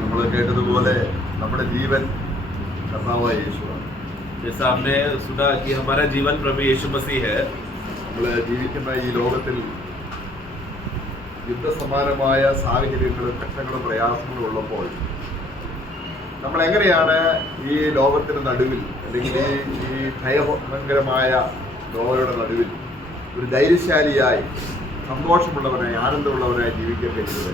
നമ്മൾ കേട്ടതുപോലെ നമ്മുടെ ജീവൻ കർത്താവായ യേശുവാണ്. जैसा हमने सुना कि हमारा जीवन प्रभु यीशु मसीह है. നമ്മൾ ജീവിക്കുന്ന ഈ ലോകത്തിൽ യുദ്ധസമാനമായ സാഹചര്യങ്ങളും കഷ്ടങ്ങളും പ്രയാസങ്ങളും ഉള്ളപ്പോൾ നമ്മൾ എങ്ങനെയാണ് ഈ ലോകത്തിന് നടുവിൽ അല്ലെങ്കിൽ ഈ ഭയഭയങ്കരമായ ലോകയുടെ നടുവിൽ ഒരു ധൈര്യശാലിയായി സന്തോഷമുള്ളവനായി ആനന്ദമുള്ളവനായി ജീവിക്കാൻ കഴിയുന്നത്?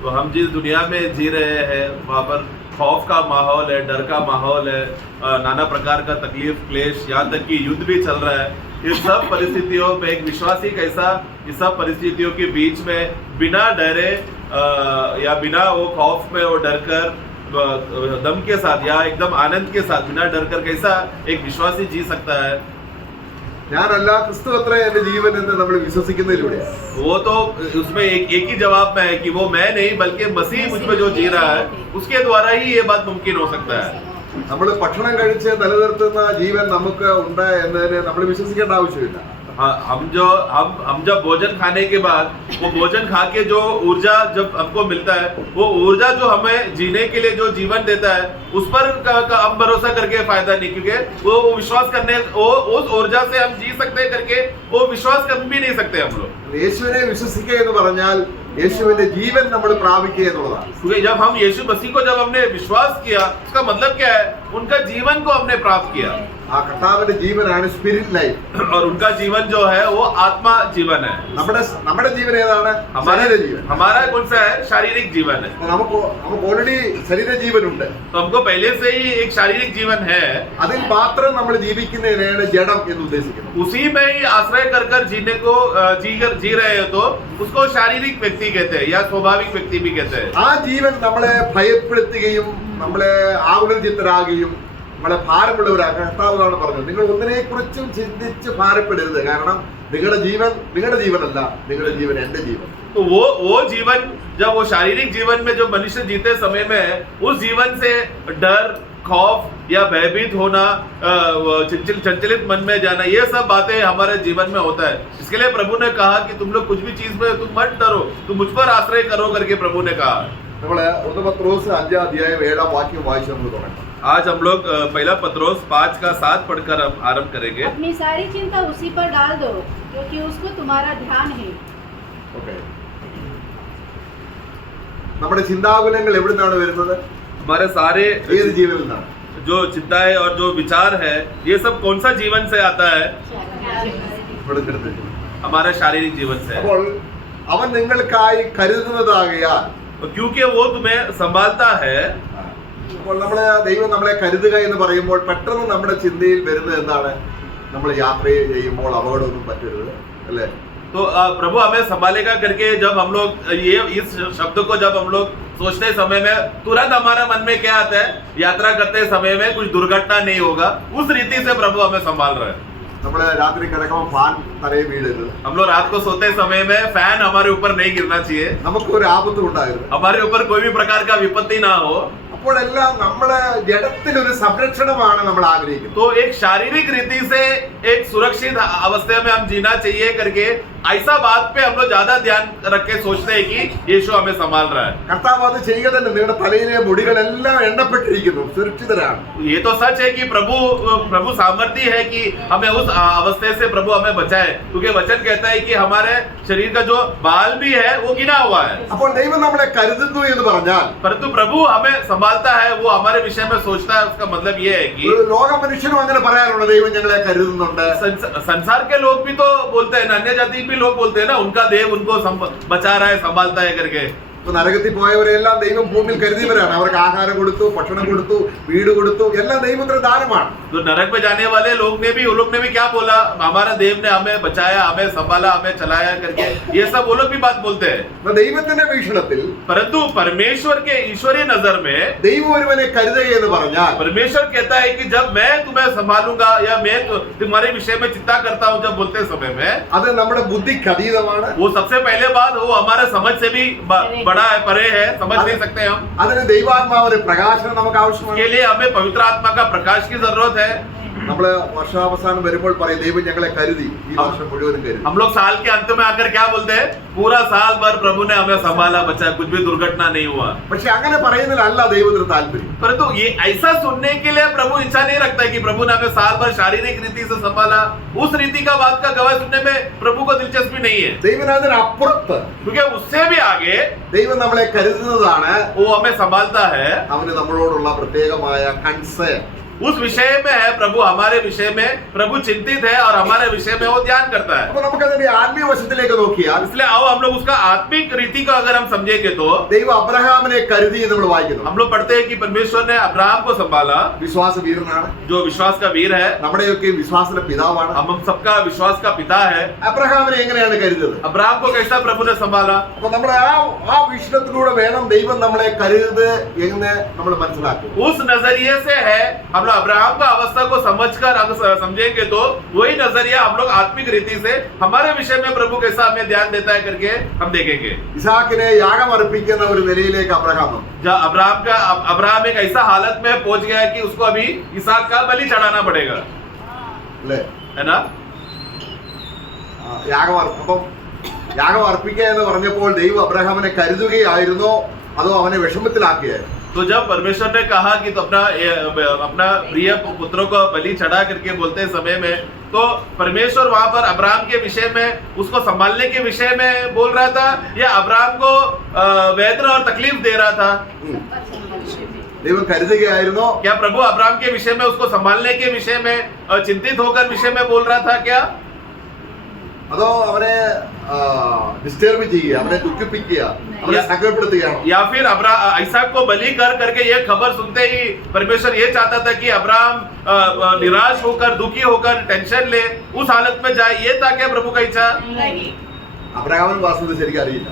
तो हम जिस दुनिया में जी रहे हैं वहाँ पर खौफ का माहौल है, डर का माहौल है, नाना प्रकार का तकलीफ क्लेश, यहाँ तक कि युद्ध भी चल रहा है. इस सब परिस्थितियों में एक विश्वासी कैसा इस सब परिस्थितियों के बीच में बिना डरे या बिना वो खौफ में वो डर कर दम के साथ या एकदम आनंद के साथ बिना डर कर कैसा एक विश्वासी जी सकता है? ഞാനല്ല, ക്രിസ്തു അത്ര എന്റെ ജീവൻ എന്ന് നമ്മൾ വിശ്വസിക്കുന്നതിലൂടെ वो तो उसमें एक ही जवाब में है कि वो मैं नहीं बल्कि मसीह मुझ में जो जी रहा है उसके द्वारा ही ये बात मुमकिन हो सकता है. നമ്മൾ ഭക്ഷണം കഴിച്ച് നിലനിർത്തുന്ന ജീവൻ നമുക്ക് ഉണ്ട് എന്നതിന് നമ്മൾ വിശ്വസിക്കേണ്ട ആവശ്യമില്ല. हम जब भोजन खाने के बाद वो भोजन खा के जो ऊर्जा जब हमको मिलता है वो ऊर्जा जो हमें जीने के लिए जो जीवन देता है उस पर हम भरोसा करके फायदा नहीं, क्योंकि वो विश्वास करने वो उस ऊर्जा से हम जी सकते करके वो विश्वास कर भी नहीं सकते हम लोग. യേശുവിനെ വിശ്വസിക്കുക എന്ന് പറഞ്ഞാൽ യേശുവിന്റെ ജീവൻ നമ്മൾ പ്രാപിക്കുക എന്നുള്ളതാണ്. क्योंकि जब हम यीशु मसीह को जब हमने विश्वास किया उसका मतलब क्या है? उनका जीवन को हमने प्राप्त किया. ആ കർത്താവിന്റെ ജീവനാണ് സ്പിരിറ്റ് ലൈഫ്. और उनका जीवन जो है वो आत्मा जीवन है. നമ്മുടെ ജീവൻ ഏതാണ്? हमारा जीवन हमारा कौन सा है? शारीरिक जीवन है. നമുക്ക് ഓൾറെഡി ശരീര ജീവനുണ്ട്. तो हमको पहले से ही एक शारीरिक जीवन है. അതിൽ മാത്രം നമ്മൾ ജീവിക്കുന്നതിനാണ് ജഡം എന്ന് ഉദ്ദേശിക്കുന്നത്. उसी में ही आश्रय कर जीने को जी रहे हो तो उसको शारीरिक व्यक्ति कहते हैं या स्वाभाविक व्यक्ति भी कहते हैं. ആ ജീവൻ നമ്മളെ ഭയപ്പെടുത്തുകയും നമ്മളെ ആകുലചിത്തരാകുകയും നമ്മളെ ഭാരമുള്ളവരാണ്. കർത്താവാണ് പറഞ്ഞത്, നിങ്ങൾ ഒന്നിനെ കുറിച്ചും ചിന്തിച്ച് ഭാരപ്പെടരുത്, കാരണം നിങ്ങളുടെ ജീവൻ നിങ്ങളുടെ ജീവനല്ല, നിങ്ങളുടെ ജീവൻ എന്റെ ജീവൻ. तो वो जीवन जब वो शारीरिक जीवन में जो मनुष्य जीते समय में उस जीवन से डर खौफ या भयभीत होना चंचलित मन में जाना ये सब बातें हमारे जीवन में होता है. इसके लिए प्रभु ने कहा कि तुम लोग कुछ भी चीज में तुम मत डरो, तुम मुझ पर आश्रय करो करके प्रभु ने कहा. നമ്മള് 1 പത്രോസ് 5 അധ്യായം 7 വാക്യം വായിച്ച് നമ്മൾ തുടങ്ങാം. आज हम लोग पहला पत्रोस 5 का 7 पढ़कर हम आरंभ करेंगे. अपनी सारी चिंता उसी पर डाल दो क्योंकि उसको तुम्हारा ध्यान है. ഓക്കേ, നമ്മുടെ ചിന്താകുലങ്ങൾ എവിടുന്നാണ് വരുന്നത്? हमारे सारे ഏത് ജീവനിൽ നിന്നാണ്? जो चिंताएं और जो विचार है ये सब कौन सा जीवन से आता है? हमारे शारीरिक जीवन से. അപ്പോൾ അവൻ നിങ്ങൾക്കായി കരുതുന്നതാകയാൽ, क्योंकि वो तुम्हें संभालता है. അപ്പോൾ ദൈവം നമ്മളെ കരുതുക എന്ന് പറയുമ്പോൾ പെട്ടെന്ന് നമ്മുടെ ചിന്തയിൽ വരുന്നത് എന്താണ്? നമ്മൾ യാത്ര ചെയ്യുമ്പോൾ അപകടമൊന്നും പറ്റരുത്, അല്ലേ? तो प्रभु हमें संभालेगा करके जब हम लोग ये इस शब्द को जब हम लोग सोचते समय में तुरंत हमारा मन में क्या आता है? यात्रा करते समय में कुछ दुर्घटना नहीं होगा, उस रीति से प्रभु हमें संभाल रहे हैं. നമ്മള് രാത്രി കിടക്കുമ്പോൾ ഫാൻ തലയിൽ വീഴരുത്. हम लोग रात को सोते समय में फैन हमारे ऊपर नहीं गिरना चाहिए. നമുക്ക് ഒരു ആപത്തും ഉണ്ടാകരുത്. हमारे ऊपर कोई भी प्रकार का विपत्ति ना हो. അപ്പോഴെല്ലാം നമ്മളെ ജഡത്തിലൊരു സംരക്ഷണമാണ് നമ്മൾ ആഗ്രഹിക്കുന്നത്. तो एक शारीरिक रीति से एक सुरक्षित अवस्था में हम जीना चाहिए करके ऐसा बात पे हम लोग ज्यादा ध्यान रख के सोचते हैं कि यीशु हमें संभाल रहा है. കർത്താവ് അത് ചെയ്യുക തന്നെ. നിങ്ങളുടെ തലയിലെ മുടികളെല്ലാം എണ്ണപ്പെട്ടിരിക്കുന്നു, സുരക്ഷിതരാണ്. ये तो सच है कि प्रभु सामर्थ्य है कि हमें उस अवस्था से प्रभु हमें बचाए, क्योंकि वचन कहता है कि हमारे शरीर का जो बाल भी है वो गिना हुआ है. അപ്പോൾ ദൈവം നമ്മളെ കരുതുന്നു എന്ന് പറഞ്ഞാൽ, परंतु प्रभु हमें संभालता है, वो हमारे विषय में सोचता है, उसका मतलब ये है कि ലോക മനുഷ്യനും അങ്ങനെ പറയാറുണ്ട്, ദൈവം ഞങ്ങളെ കരുതുന്നുണ്ട്. संसार के लोग भी तो बोलते हैं ना, अन्य जाति भी लोग बोलते हैं ना, उनका देव उनको बचा रहा है, संभालता है करके. നരകത്തിൽ പോയവരെല്ലാം ദൈവം ഭൂമിയിൽ കരുതിയവരാണ്. അവർക്ക് ആഹാരം കൊടുത്തു, ഭക്ഷണം കൊടുത്തു, വീട് കൊടുത്തു, എല്ലാം ദൈവത്തിന്റെ ദാനമാണ്. तो नरक में जाने वाले लोग ने भी क्या बोला? हमारा देव ने हमें बचाया, हमें संभाला, हमें चलाया करके ये सब वो लोग भी बात बोलते हैं. ദൈവത്തിന്റെ വീക്ഷണത്തിൽ, परंतु परमेश्वर के ईश्वरीय नजर में ദൈവം ഒരുവനെ കരുതുക എന്ന് പറഞ്ഞാൽ, परमेश्वर कहता है कि जब मैं तुम्हें संभालूंगा या मैं तुम्हारे विषय में चिंता करता हूँ, जब बोलते समय में അത് നമ്മുടെ ബുദ്ധിക്ക് അതീതമാണ്. वो सबसे पहले बात वो हमारे समझ से भी बड़ा है, परे है, समझ नहीं सकते हम. അതിന് ദൈവാത്മാവിന്റെ പ്രകാശനം നമുക്ക് ആവശ്യമാണ്. इसके लिए हमें पवित्र आत्मा का प्रकाश की जरूरत है. നമ്മള് വർഷാവസാനം വരുമ്പോൾ പറയും ദൈവം ഞങ്ങളെ കരുതി ഈ വർഷം മുഴുവനും കരുതി. हम लोग साल के अंत में आकर क्या बोलते हैं? पूरा साल भर प्रभु ने हमें संभाला, बचा, कुछ भी दुर्घटना नहीं हुआ. പക്ഷെ അങ്ങനെ പറയുന്നതിലല്ല ദൈവത്തിന് താല്പര്യം. परंतु ये ऐसा सुनने के लिए प्रभु इच्छा नहीं रखता है कि प्रभु ने हमें साल भर शारीरिक रीति से संभाला. उस रीति का बात का गवाह सुनने में प्रभु को दिलचस्पी नहीं है. ദൈവം അതിനപ്പുറത്ത് क्योंकि उससे भी आगे ദൈവം നമ്മളെ കരുതുന്നതാണ് वो हमें संभालता है. അവന് നമ്മളോടുള്ള പ്രത്യേകമായ കൺസേൺ. उस विषय में है प्रभु, हमारे विषय में प्रभु चिंतित है और हमारे विषय में वो ध्यान करता है. അപ്പൊ നമുക്ക് അതിന്റെ ആത്മീയ വശത്തിലേക്ക് നോക്കിയാൽ इसलिए आओ हम लोग उसका आत्मिक रीति को अगर हम समझेंगे तो ദൈവം അബ്രഹാമിനെ കരുതി എന്ന് നമ്മൾ വായിക്കുന്നു. हम लोग पढ़ते हैं कि परमेश्वर ने अब्राहम को संभाला, വിശ്വാസ വീരനാണ്, जो विश्वास का वीर है, നമ്മുടെയൊക്കെ വിശ്വാസത്തിന്റെ പിതാവാണ്. हम सबका विश्वास का पिता है. അബ്രഹാമിനെ എങ്ങനെയാണ് കരുതത്? अब्राहम को कैसा प्रभु ने संभाला? അപ്പൊ നമ്മൾ ആ വിഷയത്തിലൂടെ വേണം ദൈവം നമ്മളെ കരുത് എന്ന് നമ്മൾ മനസ്സിലാക്കുക. उस नजरिए से है हम लोग अब्राहम का अवस्था को समझकर अगर समझेंगे तो वही नजरिया हम लोग आत्मिक रीति से हमारे विषय में प्रभु कैसा हमें ध्यान देता है करके हम देखेंगे. ഇസാക്കിനെ യാഗം അർപ്പിക്കുന്ന ഒരു നിലയിലേക്ക് അബ്രഹാം വന്നു. जब अब्राहम एक ऐसा हालत में पहुंच गया कि उसको अभी इसहाक का बलि चढ़ाना पड़ेगा, അല്ലേ? है ना? അപ്പം യാഗം അർപ്പിക്കുക എന്ന് പറഞ്ഞപ്പോൾ ദൈവം അബ്രഹാമിനെ കരുതുകയായിരുന്നോ അതോ അവനെ വിഷമത്തിലാക്കിയായിരുന്നു? तो जब परमेश्वर ने कहा कि तो अपना प्रिय पुत्रों को बलि चढ़ा करके बोलते समय में, तो परमेश्वर वहां पर अब्राहम के विषय में उसको संभालने के विषय में बोल रहा था या अब्राहम को वेदना और तकलीफ दे रहा था? ദൈവം കരുതുകയായിരുന്നോ? क्या प्रभु अब्राहम के विषय में उसको संभालने के विषय में चिंतित होकर विषय में बोल रहा था क्या? അതോ അവനെ ഡിസ്റ്റർബ് ചെയ്യുക, അവനെ ദുഃഖിപ്പിക്കുക, അവനെ സങ്കടപ്പെടുത്തുകയാണോ? या फिर इसहाक को बलि कर करके ये खबर सुनते ही परमेश्वर ये चाहता था कि अब्राहम निराश होकर, दुखी होकर, टेंशन ले, उस हालत में जाए, ये था क्या प्रभु का इच्छा? അബ്രഹാമിന് വാസ്തവത്തിൽ ശരിക്കും അറിയില്ല.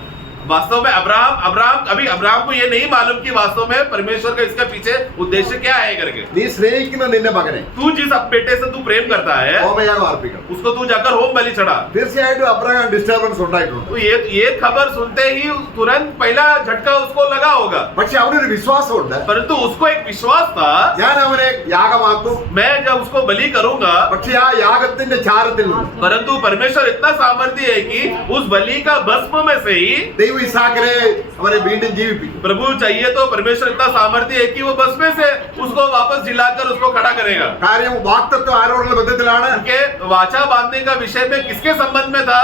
वास्तव में अब्राहम को ये नहीं मालूम कि वास्तव में परमेश्वर का इसके पीछे उद्देश्य क्या है करके. നീ സ്നേഹിക്കുന്ന നിന്റെ മകനെ तू जिस बेटे से तू प्रेम करता है ഹോമയാഗം അർപ്പിക്കണം. उसको तू जाकर होम बलि चढ़ा. തീർച്ചയായിട്ടും അബ്രഹാം ഡിസ്റ്റർബൻസ് ഉണ്ടായിട്ടുണ്ട്. तो ये खबर सुनते ही तुरंत पहला झटका उसको लगा होगा, പക്ഷെ അവനൊരു വിശ്വാസമുണ്ട്. परंतु उसको एक विश्वास था, ഞാൻ അവനെ യാഗമാക്കും. मैं जब उसको बलि करूंगा. പക്ഷെ ആ യാഗത്തിന്റെ ചാരത്തിൽ നിന്ന് परंतु परमेश्वर इतना सामर्थ्य है कि उस बलि का भस्म में से ही ദൈവം ഇസാക്കിനെ അവനെ വീണ്ടും ജീവിപ്പിക്കും. प्रभु चाहिए तो परमेश्वर इतना सामर्थ्य है कि वो भस्म से उसको वापस जिलाकर उसको खड़ा करेगा. കാര്യം വാഗ്ദത്തം ആരോടുള്ള ബന്ധത്തിലാണ്? उनके वाचा बांधने का विषय में किसके संबंध में था?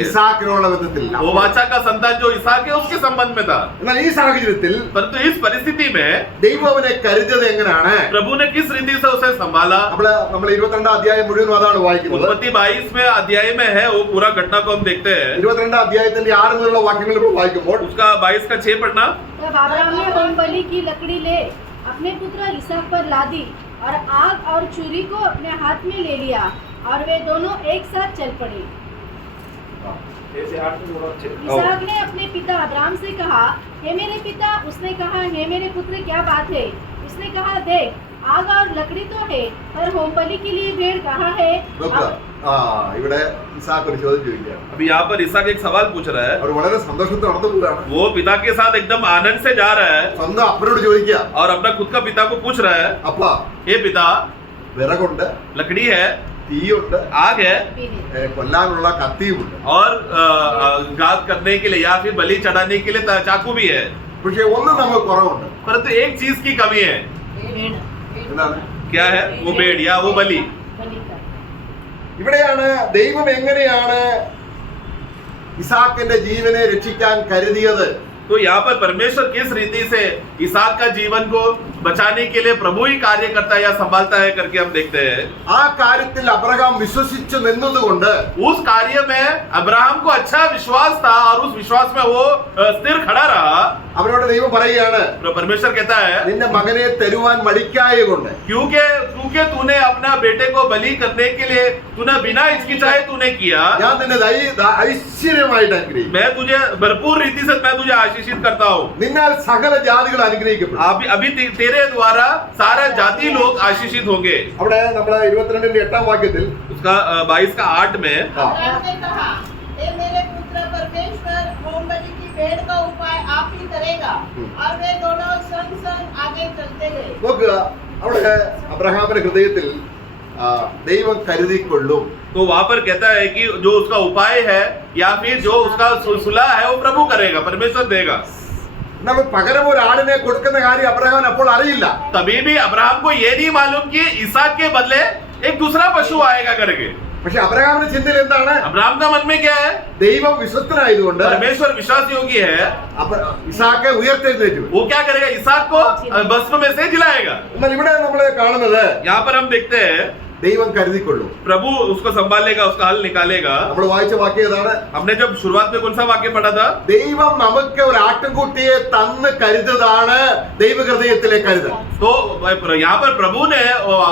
ഇസാക്കിനുള്ള ബന്ധത്തില്ല. वो वाचा का संतान जो इसहाक है उसके संबंध में था. എന്നാൽ ഈ സാഹചര്യത്തിൽ परंतु इस परिस्थिति में ദൈവം അവനെ കരുതത് എങ്ങനെയാണ്? प्रभु ने किस रीति से उसे संभाला? നമ്മൾ 22 അധ്യായം മുഴുവൻ അതാണ് വായിക്കുന്നത്. उत्पत्ति 22 अध्याय में है वो पूरा घटना को हम देखते हैं. 22 അധ്യായത്തിന്റെ 6 മുതലുള്ള വാക്യങ്ങൾ ഇപ്പോൾ വായിക്കുമ്പോൾ उसका 22 का 6 पढ़ना. तब अब्राहम ने होम बलि की लकड़ी ले अपने पुत्र इसहाक पर लादी और आग और छुरी को अपने हाथ में ले लिया और वे दोनों एक साथ चल पड़े. इसहाक ने अपने पिता अब्राहम से कहा, हे मेरे पिता. उसने कहा, हे मेरे पुत्र, क्या बात है? उसने कहा, देख, आग और लकड़ी तो है पर होम बलि के लिए भेड़ कहाँ है? ഇവിടെ ഇസാക്ക് ഒരു ചോദ്യം ചോദിക്കുകയാണ്. अभी यहाँ पर इसहाक एक सवाल पूछ रहा है. അവർ വളരെ സന്തോഷത്തിൽ നടന്നു പോവുകയാണ്. वो पिता के साथ एकदम आनंद से जा रहा है സ്വന്തം അപ്പനോട് ചോദിക്കുക, और अपना खुद का पिता को पूछ रहा है, അപ്പ ये पिता, വിറകുണ്ട്, लकड़ी है, തീയുണ്ട്, आग है കൊല്ലാനുള്ള കത്തിയുമുണ്ട്, और घात करने के लिए या फिर बलि चढ़ाने के लिए चाकू भी है, പക്ഷെ ഒന്നും നമുക്ക് കുറവുണ്ട്. परंतु एक चीज की कमी है. എന്താണ്? क्या है? वो भेड़ या वो बलि. ഇവിടെയാണ് ദൈവം എങ്ങനെയാണ് ഇസാക്കിന്റെ ജീവനെ രക്ഷിക്കാൻ കരുതിയത്. तो यहाँ पर परमेश्वर किस रीति से इसहाक का जीवन को बचाने के लिए प्रभु ही कार्य करता है या संभालता है करके हम देखते हैं. ആ കാര്യത്തിൽ അബ്രഹാം വിശ്വസിച്ചു നിന്നതുകൊണ്ട് उस कार्य में अब्राहम को अच्छा विश्वास था और उस विश्वास में वो स्थिर खड़ा रहा. അവരോട് ദൈവം പറയുകയാണ്, परमेश्वर कहता है, നിന്റെ മകനെ തരുവാൻ മടിക്കായ കൊണ്ട് क्योंकि तूने अपना बेटे को बलि करने के लिए तूने बिना हिचकिचाए तूने किया, ഞാൻ നിന്നെ ഐശ്വര്യമായിട്ട് അനുഗ്രഹിക്കും. मैं तुझे भरपूर रीति से मैं तुझे आशीषित करता हूँ. നിന്നാൽ സകല ജാതികൾ അനുഗ്രഹിക്കപ്പെടും. अभी तेरे द्वारा सारा जाति लोग आशीषित होंगे. അവിടെ നമ്മളെ 22ന്റെ 8ാം വാക്യത്തിൽ उसका 22 का 8 में अब्राहम ने कहा, हे मेरे पुत्र, परमेश्वर होम बलि की भेड़ का उपाय आप ही करेगा. और वे दोनों संग संग आगे चलते गए. നോക്കുക, അവിടെ അബ്രഹാമിന്റെ ഹൃദയത്തിൽ ദൈവം കരുതിക്കൊള്ളും. तो वहां पर कहता है कि जो उसका उपाय है या फिर जो उसका सुलह है वो प्रभु करेगा, परमेश्वर देगा. നമ്മൾ പകരം ഒരു ആടിനെ കൊടുക്കുന്ന കാര്യം അബ്രഹാം അപ്പോൾ അറിയില്ല. तभी भी अब्राहम को ये नहीं मालूम कि इसहाक के बदले एक दूसरा पशु आएगा करके. പക്ഷെ അബ്രഹാമിന്റെ ചിന്തയിൽ എന്താണ്? अब्राहम का मन में क्या है? ദൈവം വിശ്വസ്തനായതുകൊണ്ട് परमेश्वर विश्वास योगी है, ഇസാക്കെ ഉയർത്തെഴുന്നേറ്റു. वो क्या करेगा? इसहाक को भस्म में से जिलाएगा. എന്നാൽ ഇവിടെ നമ്മൾ കാണുന്നത് यहाँ पर हम देखते हैं ദൈവം കരുതിക്കൊള്ളും. प्रभु उसको संभालेगा, उसका हल निकालेगा. നമ്മൾ വായിച്ച വാക്യം ഏതാണ്? हमने जब शुरुआत में कौन सा वाक्य पढ़ा था? ദൈവം നമുക്ക് ഒരു ആട്ടിൻകുട്ടിയെ തന്ന് കരുതതാണ് ദൈവഹൃദയത്തിലെ കരുതൽ. तो यहाँ पर प्रभु ने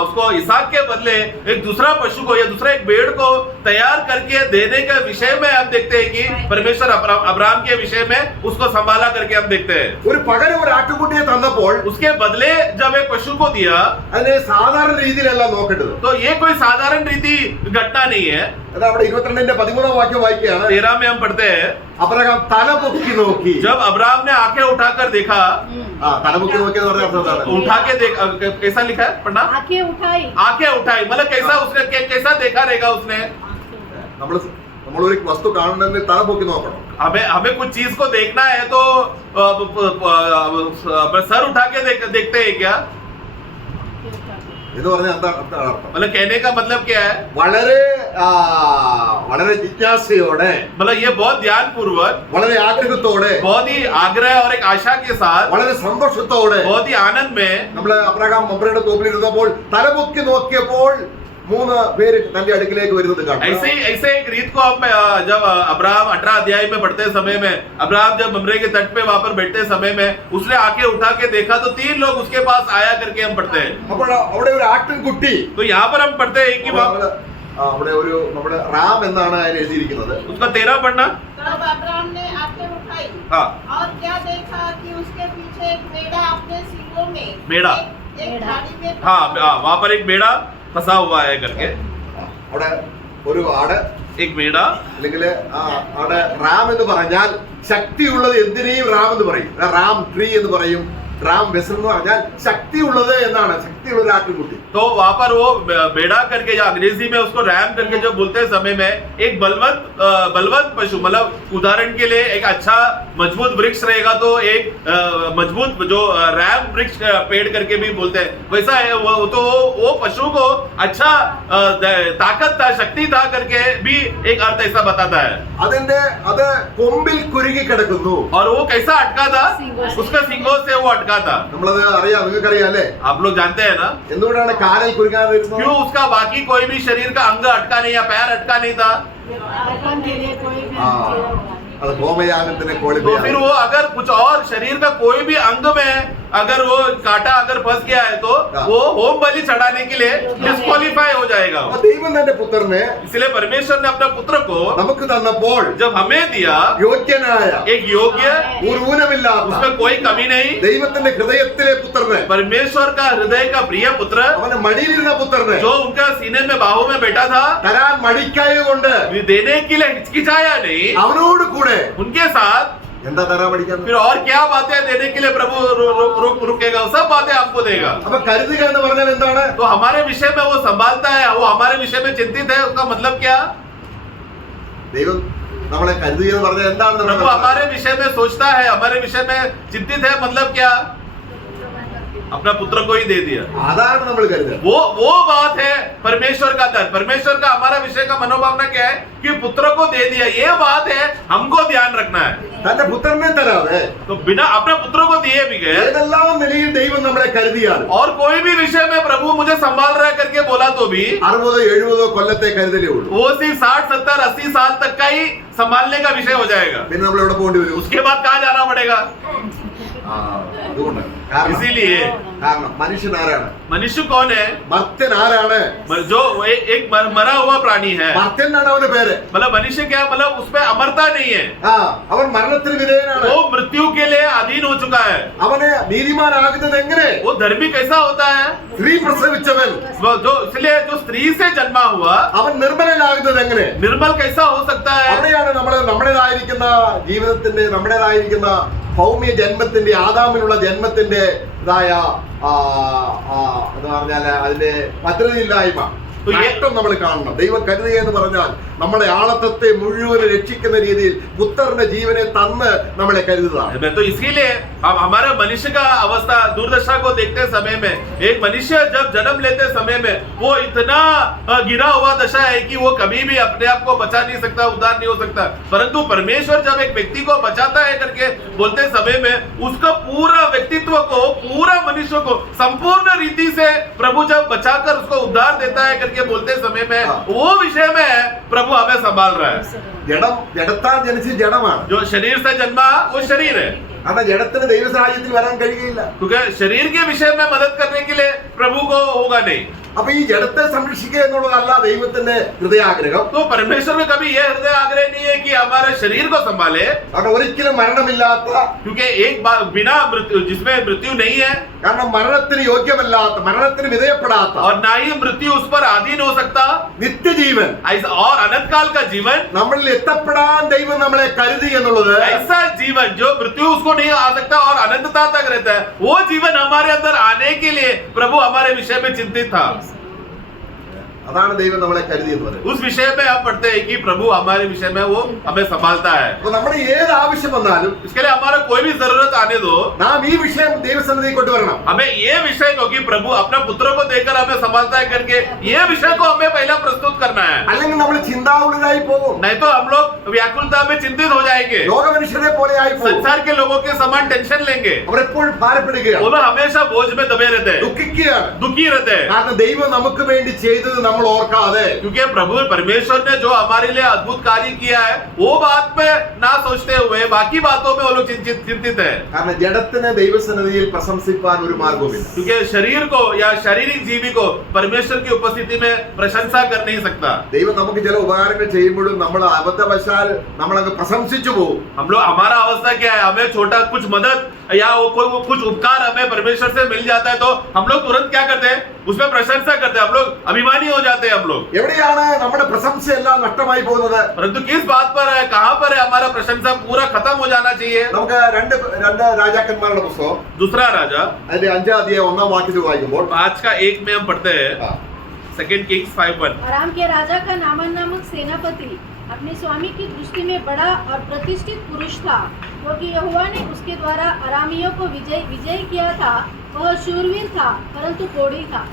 उसको इसहाक के बदले एक दूसरा पशु को या दूसरा एक भेड़ को तैयार करके देने के विषय में हम देखते हैं कि परमेश्वर अब्राहम के विषय में उसको संभाला करके हम देखते हैं. ഒരു പകരം ഒരു ആട്ടിൻകുട്ടിയെ തന്നപ്പോൾ उसके बदले जब एक पशु को दिया അതിനെ സാധാരണ രീതിയിലല്ല നോക്കേണ്ടത്. तो ये कोई साधारण रीति घटना नहीं है. അത് അവിടെ 22-13 വാക്യം വായിക്കുകയാണ്. 13 में हम पढ़ते हैं, അബ്രഹാം തലപൊക്കി നോക്കി. जब अब्राहम ने आंखें उठाकर देखा. തലപൊക്കി നോക്കി എന്ന് പറഞ്ഞ അർത്ഥം എന്താണ്? उठा के देख, कैसा लिखा है पढ़ना? आंखें उठाई. आंखें उठाई मतलब कैसा उसने कैसा देखा रहेगा उसने? നമ്മളൊരു വസ്തു കാണണമെങ്കിൽ തലപൊക്കി നോക്കണം. हमें कुछ चीज को देखना है तो सर उठा के देखते हैं क्या? എന്ന് പറഞ്ഞാൽ എന്താ അർത്ഥം? मतलब कहने का मतलब क्या है? വളരെ ജിജ്ഞാസയോടെ, मतलब ये बहुत ध्यान पूर्वक, വളരെ ആഗ്രഹത്തോടെ, बहुत ही आग्रह और एक आशा के साथ, വളരെ സന്തോഷത്തോടെ बहुत ही आनंद में നമ്മള് അബ്രഹാം മമ്രയുടെ തോപ്പിലിരുന്നപ്പോൾ തലപൊക്കി നോക്കിയപ്പോൾ 3 പേര് തന്റെ അടുക്കിലേക്ക് വരുന്നത് കാണാം. ऐसे एक रीत को हम जब अब्राहम 18 अध्याय में पढ़ते समय में अब्राहम जब ममरे के तट पे वहां पर बैठते समय में उसने आंखें उठा के देखा तो 3 लोग उसके पास आया करके हम पढ़ते हैं. അപ്പോൾ അവിടെ ഒരു ആട്ടിൻകുട്ടി, तो यहाँ पर हम पढ़ते हैं कि അവിടെ ഒരു നമ്മുടെ റാം എന്നാണ് അതിൽ എഴുതിയിരിക്കുന്നത്. उसका 13 पढ़ना. तब अब्राहम ने आंखें उठाई हाँ. और क्या देखा कि उसके पीछे एक मेढ़ा अपने सींगों में मेढ़ा. एक झाड़ी में हाँ, वहां पर एक मेढ़ा फंसा हुआ है करके. അവിടെ ഒരു ആട്, एक मेढ़ा. അല്ലെങ്കിൽ അവിടെ റാം എന്ന് പറഞ്ഞാൽ ശക്തിയുള്ളത് എന്തിനേയും റാം എന്ന് പറയും. റാം ട്രീ എന്ന് പറയും, റാം വെസൽ എന്ന് പറഞ്ഞാൽ ശക്തിയുള്ളത് എന്നാണ്, ശക്തിയുള്ള ഒരു ആട്ടിൻകുട്ടി. तो वहां पर वो मेढ़ा करके या अंग्रेजी में उसको रैम करके जो बोलते हैं समय में एक बलवंत पशु, मतलब उदाहरण के लिए एक अच्छा मजबूत वृक्ष रहेगा तो एक मजबूत जो रैम वृक्ष पेड़ करके भी बोलते हैं, वैसा है वो पशु को अच्छा ताकत था, शक्ति था करके भी एक अर्थ ऐसा बताता है. അത് കൊമ്പിൽ കുരുങ്ങി കിടക്കുന്നു. और वो कैसा अटका था? उसका सींगों से वो अटका था. നമ്മളത് അറിയാം, നിങ്ങൾക്കറിയാം അല്ലേ? आप लोग जानते हैं ना എന്തുകൊണ്ടാണ് കാലിൽ കുരുങ്ങാതിരുന്നത്? क्यों उसका बाकी कोई भी शरीर का अंग अटका नहीं या पैर अटका नहीं था? अर्पण के लिए कोई भी അത് ഹോമയാഗത്തിന് तो കോളിമയാണ്. फिर वो अगर कुछ और शरीर का कोई भी अंग में अगर वो कांटा अगर फंस गया है तो वो होम बलि चढ़ाने के लिए डिस्क्वालीफाई हो जाएगा. അപ്പൊ ദൈവം തന്റെ പുത്രനെ इसलिए परमेश्वर ने अपने पुत्र को നമുക്ക് തന്നപ്പോൾ जब हमें दिया, യോഗ്യനായ, एक योग्य, ഒരു ഊനമില്ലാത്ത उसमें कोई कमी नहीं, ദൈവത്തിന്റെ ഹൃദയത്തിലെ പുത്രനെ, परमेश्वर का हृदय का प्रिय पुत्र അവന്റെ മടിയിലിരുന്ന പുത്രനെ जो उनका सीने में बाहों में बैठा था, തരാൻ മടിക്കായതുകൊണ്ട് देने के लिए हिचकिचाया नहीं, അവനോട് കൂടെ उनके साथ എന്താ തരാൻ മടിക്കാൻ? फिर और क्या बातें देने के लिए प्रभु रुकेगा, सब बातें आपको देगा. അപ്പൊ കരുതുക എന്ന് പറഞ്ഞാൽ എന്താണ്? तो हमारे विषय में वो संभालता है, वो हमारे विषय में चिंतित है, उसका मतलब क्या? ദൈവം നമ്മളെ കരുതുക എന്ന് പറഞ്ഞാൽ എന്താണ്? प्रभु हमारे विषय में सोचता है, हमारे विषय में चिंतित है, मतलब क्या? अपना पुत्र को ही दे दिया. അതാണ് നമ്മൾ കരുതുക. वो बात है परमेश्वर का दर. परमेश्वर का हमारा विषय का मनोभावना क्या है कि पुत्र को दे दिया, ये बात है हमको ध्यान रखना है. തന്റെ പുത്രനെ തരാതെ तो बिना अपने पुत्र को दिए भी गए ഏതെല്ലാം നിലയിൽ ദൈവം നമ്മളെ കരുതിയാൽ, और कोई भी विषय में प्रभु मुझे संभाल रहा है करके बोला तो भी 60-70 കൊല്ലത്തെ കരുതലേ ഉള്ളൂ. वो सिर्फ 60, 70, 80 साल तक का ही संभालने का विषय हो जाएगा. പിന്നെ നമ്മൾ എവിടെ പോകേണ്ടി വരും? उसके बाद कहाँ जाना पड़ेगा? അതുകൊണ്ട് കാരണം इसीलिए മനുഷ്യൻ ആരാണ്? मनुष्य कौन है? മർത്യൻ ആരാണ്? जो एक मरा हुआ प्राणी है. മർത്യൻ എന്നാണ് അവന്റെ പേര്. मतलब मनुष्य क्या, मतलब उसमें अमरता नहीं है. അവൻ മരണത്തിന് വിധേയനാണ്. वो मृत्यु के लिए अधीन हो चुका है. അവനെ നീതിമാനാകുന്നത് എങ്ങനെ? वो धर्मी कैसा होता है? സ്ത്രീ പ്രസവിച്ചവൻ जो इसलिए जो स्त्री से जन्मा हुआ അവൻ നിർമ്മലനാകുന്നത് എങ്ങനെ? निर्मल कैसा हो सकता है? അവിടെയാണ് നമ്മുടേതായിരിക്കുന്ന ജീവിതത്തിന്റെ, നമ്മുടേതായിരിക്കുന്ന ഭൗമ്യ ജന്മത്തിന്റെ, ആദാമിനുള്ള ജന്മത്തിന്റെ ഇതായ എന്ന് പറഞ്ഞാല് അതിന്റെ ഭദ്രതയില്ലായ്മ, तो ये മാറ്റം നമ്മൾ കാണണം. ദൈവം കരുതുക എന്ന് പറഞ്ഞാൽ നമ്മുടെ ആളത്വത്തെ മുഴുവൻ രക്ഷിക്കുന്ന രീതിയിൽ പുത്രന്റെ ജീവനെ തന്ന് നമ്മളെ കരുതുന്നതാണ്. तो इसीलिए हम हमारा मनुष्य का अवस्था दुर्दशा को देखते समय में एक मनुष्य जब जन्म लेते समय में वो इतना गिरा हुआ दशा है कि वो कभी भी अपने आप को बचा नहीं सकता, उद्धार नहीं हो सकता. परंतु परमेश्वर जब एक व्यक्ति को बचाता है करके बोलते समय में उसका पूरा व्यक्तित्व को, पूरा मनुष्य को संपूर्ण रीति से प्रभु जब बचाकर उसको उद्धार देता है करके बोलते समय में वो विषय में प्रभु हमें संभाल रहा है. ജഡത്താൽ ജനിച്ച് ജഡമാണ്. जो शरीर से जन्मा वो शरीर है, കാരണം ജഡത്തിന് ദൈവസാന്നിധ്യത്തിൽ വരാൻ കഴിയുകയില്ല. क्योंकि शरीर के विषय में मदद करने के लिए प्रभु को होगा नहीं. അപ്പൊ ഈ ജഡത്തെ സംരക്ഷിക്കുക എന്നുള്ളതല്ല ദൈവത്തിന്റെ ഹൃദയാഗ്രഹം. तो परमेश्वर में कभी यह हृदय आग्रह नहीं है कि हमारे शरीर को संभाले, കാരണം ഒരിക്കലും മരണമില്ലാത്ത, क्योंकि एक बार बिना मृत्यु, जिसमें मृत्यु नहीं है, കാരണം മരണത്തിന് യോഗ്യമല്ലാത്ത, മരണത്തിന് വിധേയപ്പെടാത്ത, और ना ही मृत्यु उस पर अधीन हो सकता, നിത്യജീവൻ और अनंत काल का जीवन, നമ്മളിൽ എത്തപ്പെടാൻ ദൈവം നമ്മളെ കരുതി എന്നുള്ളത് ऐसा जीवन जो मृत्यु उसको नहीं आ सकता और अनंतता तक रहता है, वो जीवन हमारे अंदर आने के लिए प्रभु हमारे विषय में चिंतित था. അതാണ് ദൈവം നമ്മളെ കരുതി എന്ന് പറയുന്നത്. उस विषय में हम पढ़ते हैं कि प्रभु हमारे विषय में वो हमें संभालता है. അപ്പൊ നമ്മുടെ ഏത് ആവശ്യം വന്നാലും इसके लिए हमारा कोई भी जरूरत आने दो, നാം ഈ വിഷയം ദൈവസന്നിധി കൊണ്ടുവരണം. हमें ये विषय को कि प्रभु अपने पुत्रों को देकर हमें संभालता है करके ये विषय को हमें पहला प्रस्तुत करना है. അല്ലെങ്കിൽ നമ്മൾ ചിന്താകുലരായി പോകും. नहीं तो हम लोग व्याकुलता में चिंतित हो जाएंगे, ലോകമനുഷ്യരെ പോലെ ആയി പോകും. संसार के लोगों के समान टेंशन लेंगे, അവർ എപ്പോഴും ഭാരപ്പെടുകയാണ്, वो लोग हमेशा बोझ में दबे रहते हैं, ദുഃഖിക്കുകയാണ്. दुखी रहते हैं. കാരണം ദൈവം നമുക്ക് വേണ്ടി ചെയ്തത് നമ്മൾ ഓർക്കാതെ, क्योंकि प्रभु परमेश्वर ने जो हमारे लिए अद्भुत कार्य किया है वो बात पे ना सोचते हुए बाकी बातों में वो लोग चिंतित है. കാരണം ജഡത്തിന് ദൈവസന്നിധിയിൽ പ്രശംസിപ്പാൻ ഒരു മാർഗവുമില്ല. क्योंकि शरीर को या शारीरिक जीवी को परमेश्वर की उपस्थिति में प्रशंसा कर नहीं सकता. ദൈവം നമുക്ക് ചില ഉപകാരങ്ങൾ ചെയ്യുമ്പോഴും നമ്മൾ അബദ്ധവശാൽ നമ്മളങ്ങ് പ്രശംസിച്ചു പോകും. हम लोग, हमारा अवस्था क्या है, हमें छोटा कुछ मदद या कोई कुछ उपकार हमें परमेश्वर से मिल जाता है तो हम लोग तुरंत क्या करते हैं, उसमें प्रशंसा करते हैं, हम लोग अभिमानी हो जाते हैं. हम लोग എവിടെയാണ് നമ്മുടെ പ്രശംസയെല്ലാം നഷ്ടമായി പോകുന്നത്? परंतु किस बात पर है, कहां पर है हमारा प्रशंसा पूरा खत्म हो जाना चाहिए. നമുക്ക് രണ്ട് രാജാക്കന്മാരുടെ പുസ്തകം दूसरा राजा അതിന്റെ 5-ാം അധ്യായം 1-ാം വാക്യത്തിൽ വായിക്കുമ്പോൾ 5 का 1 में हम पढ़ते हैं, सेकंड किंग्स 5:1. अराम के राजा का नामान नामक सेनापति अपने स्वामी की दृष्टि में बड़ा और प्रतिष्ठित पुरुष था, क्योंकि यहोवा ने उसके द्वारा अरामियों को विजय किया था. वह शूरवीर था परंतु कोढ़ी था.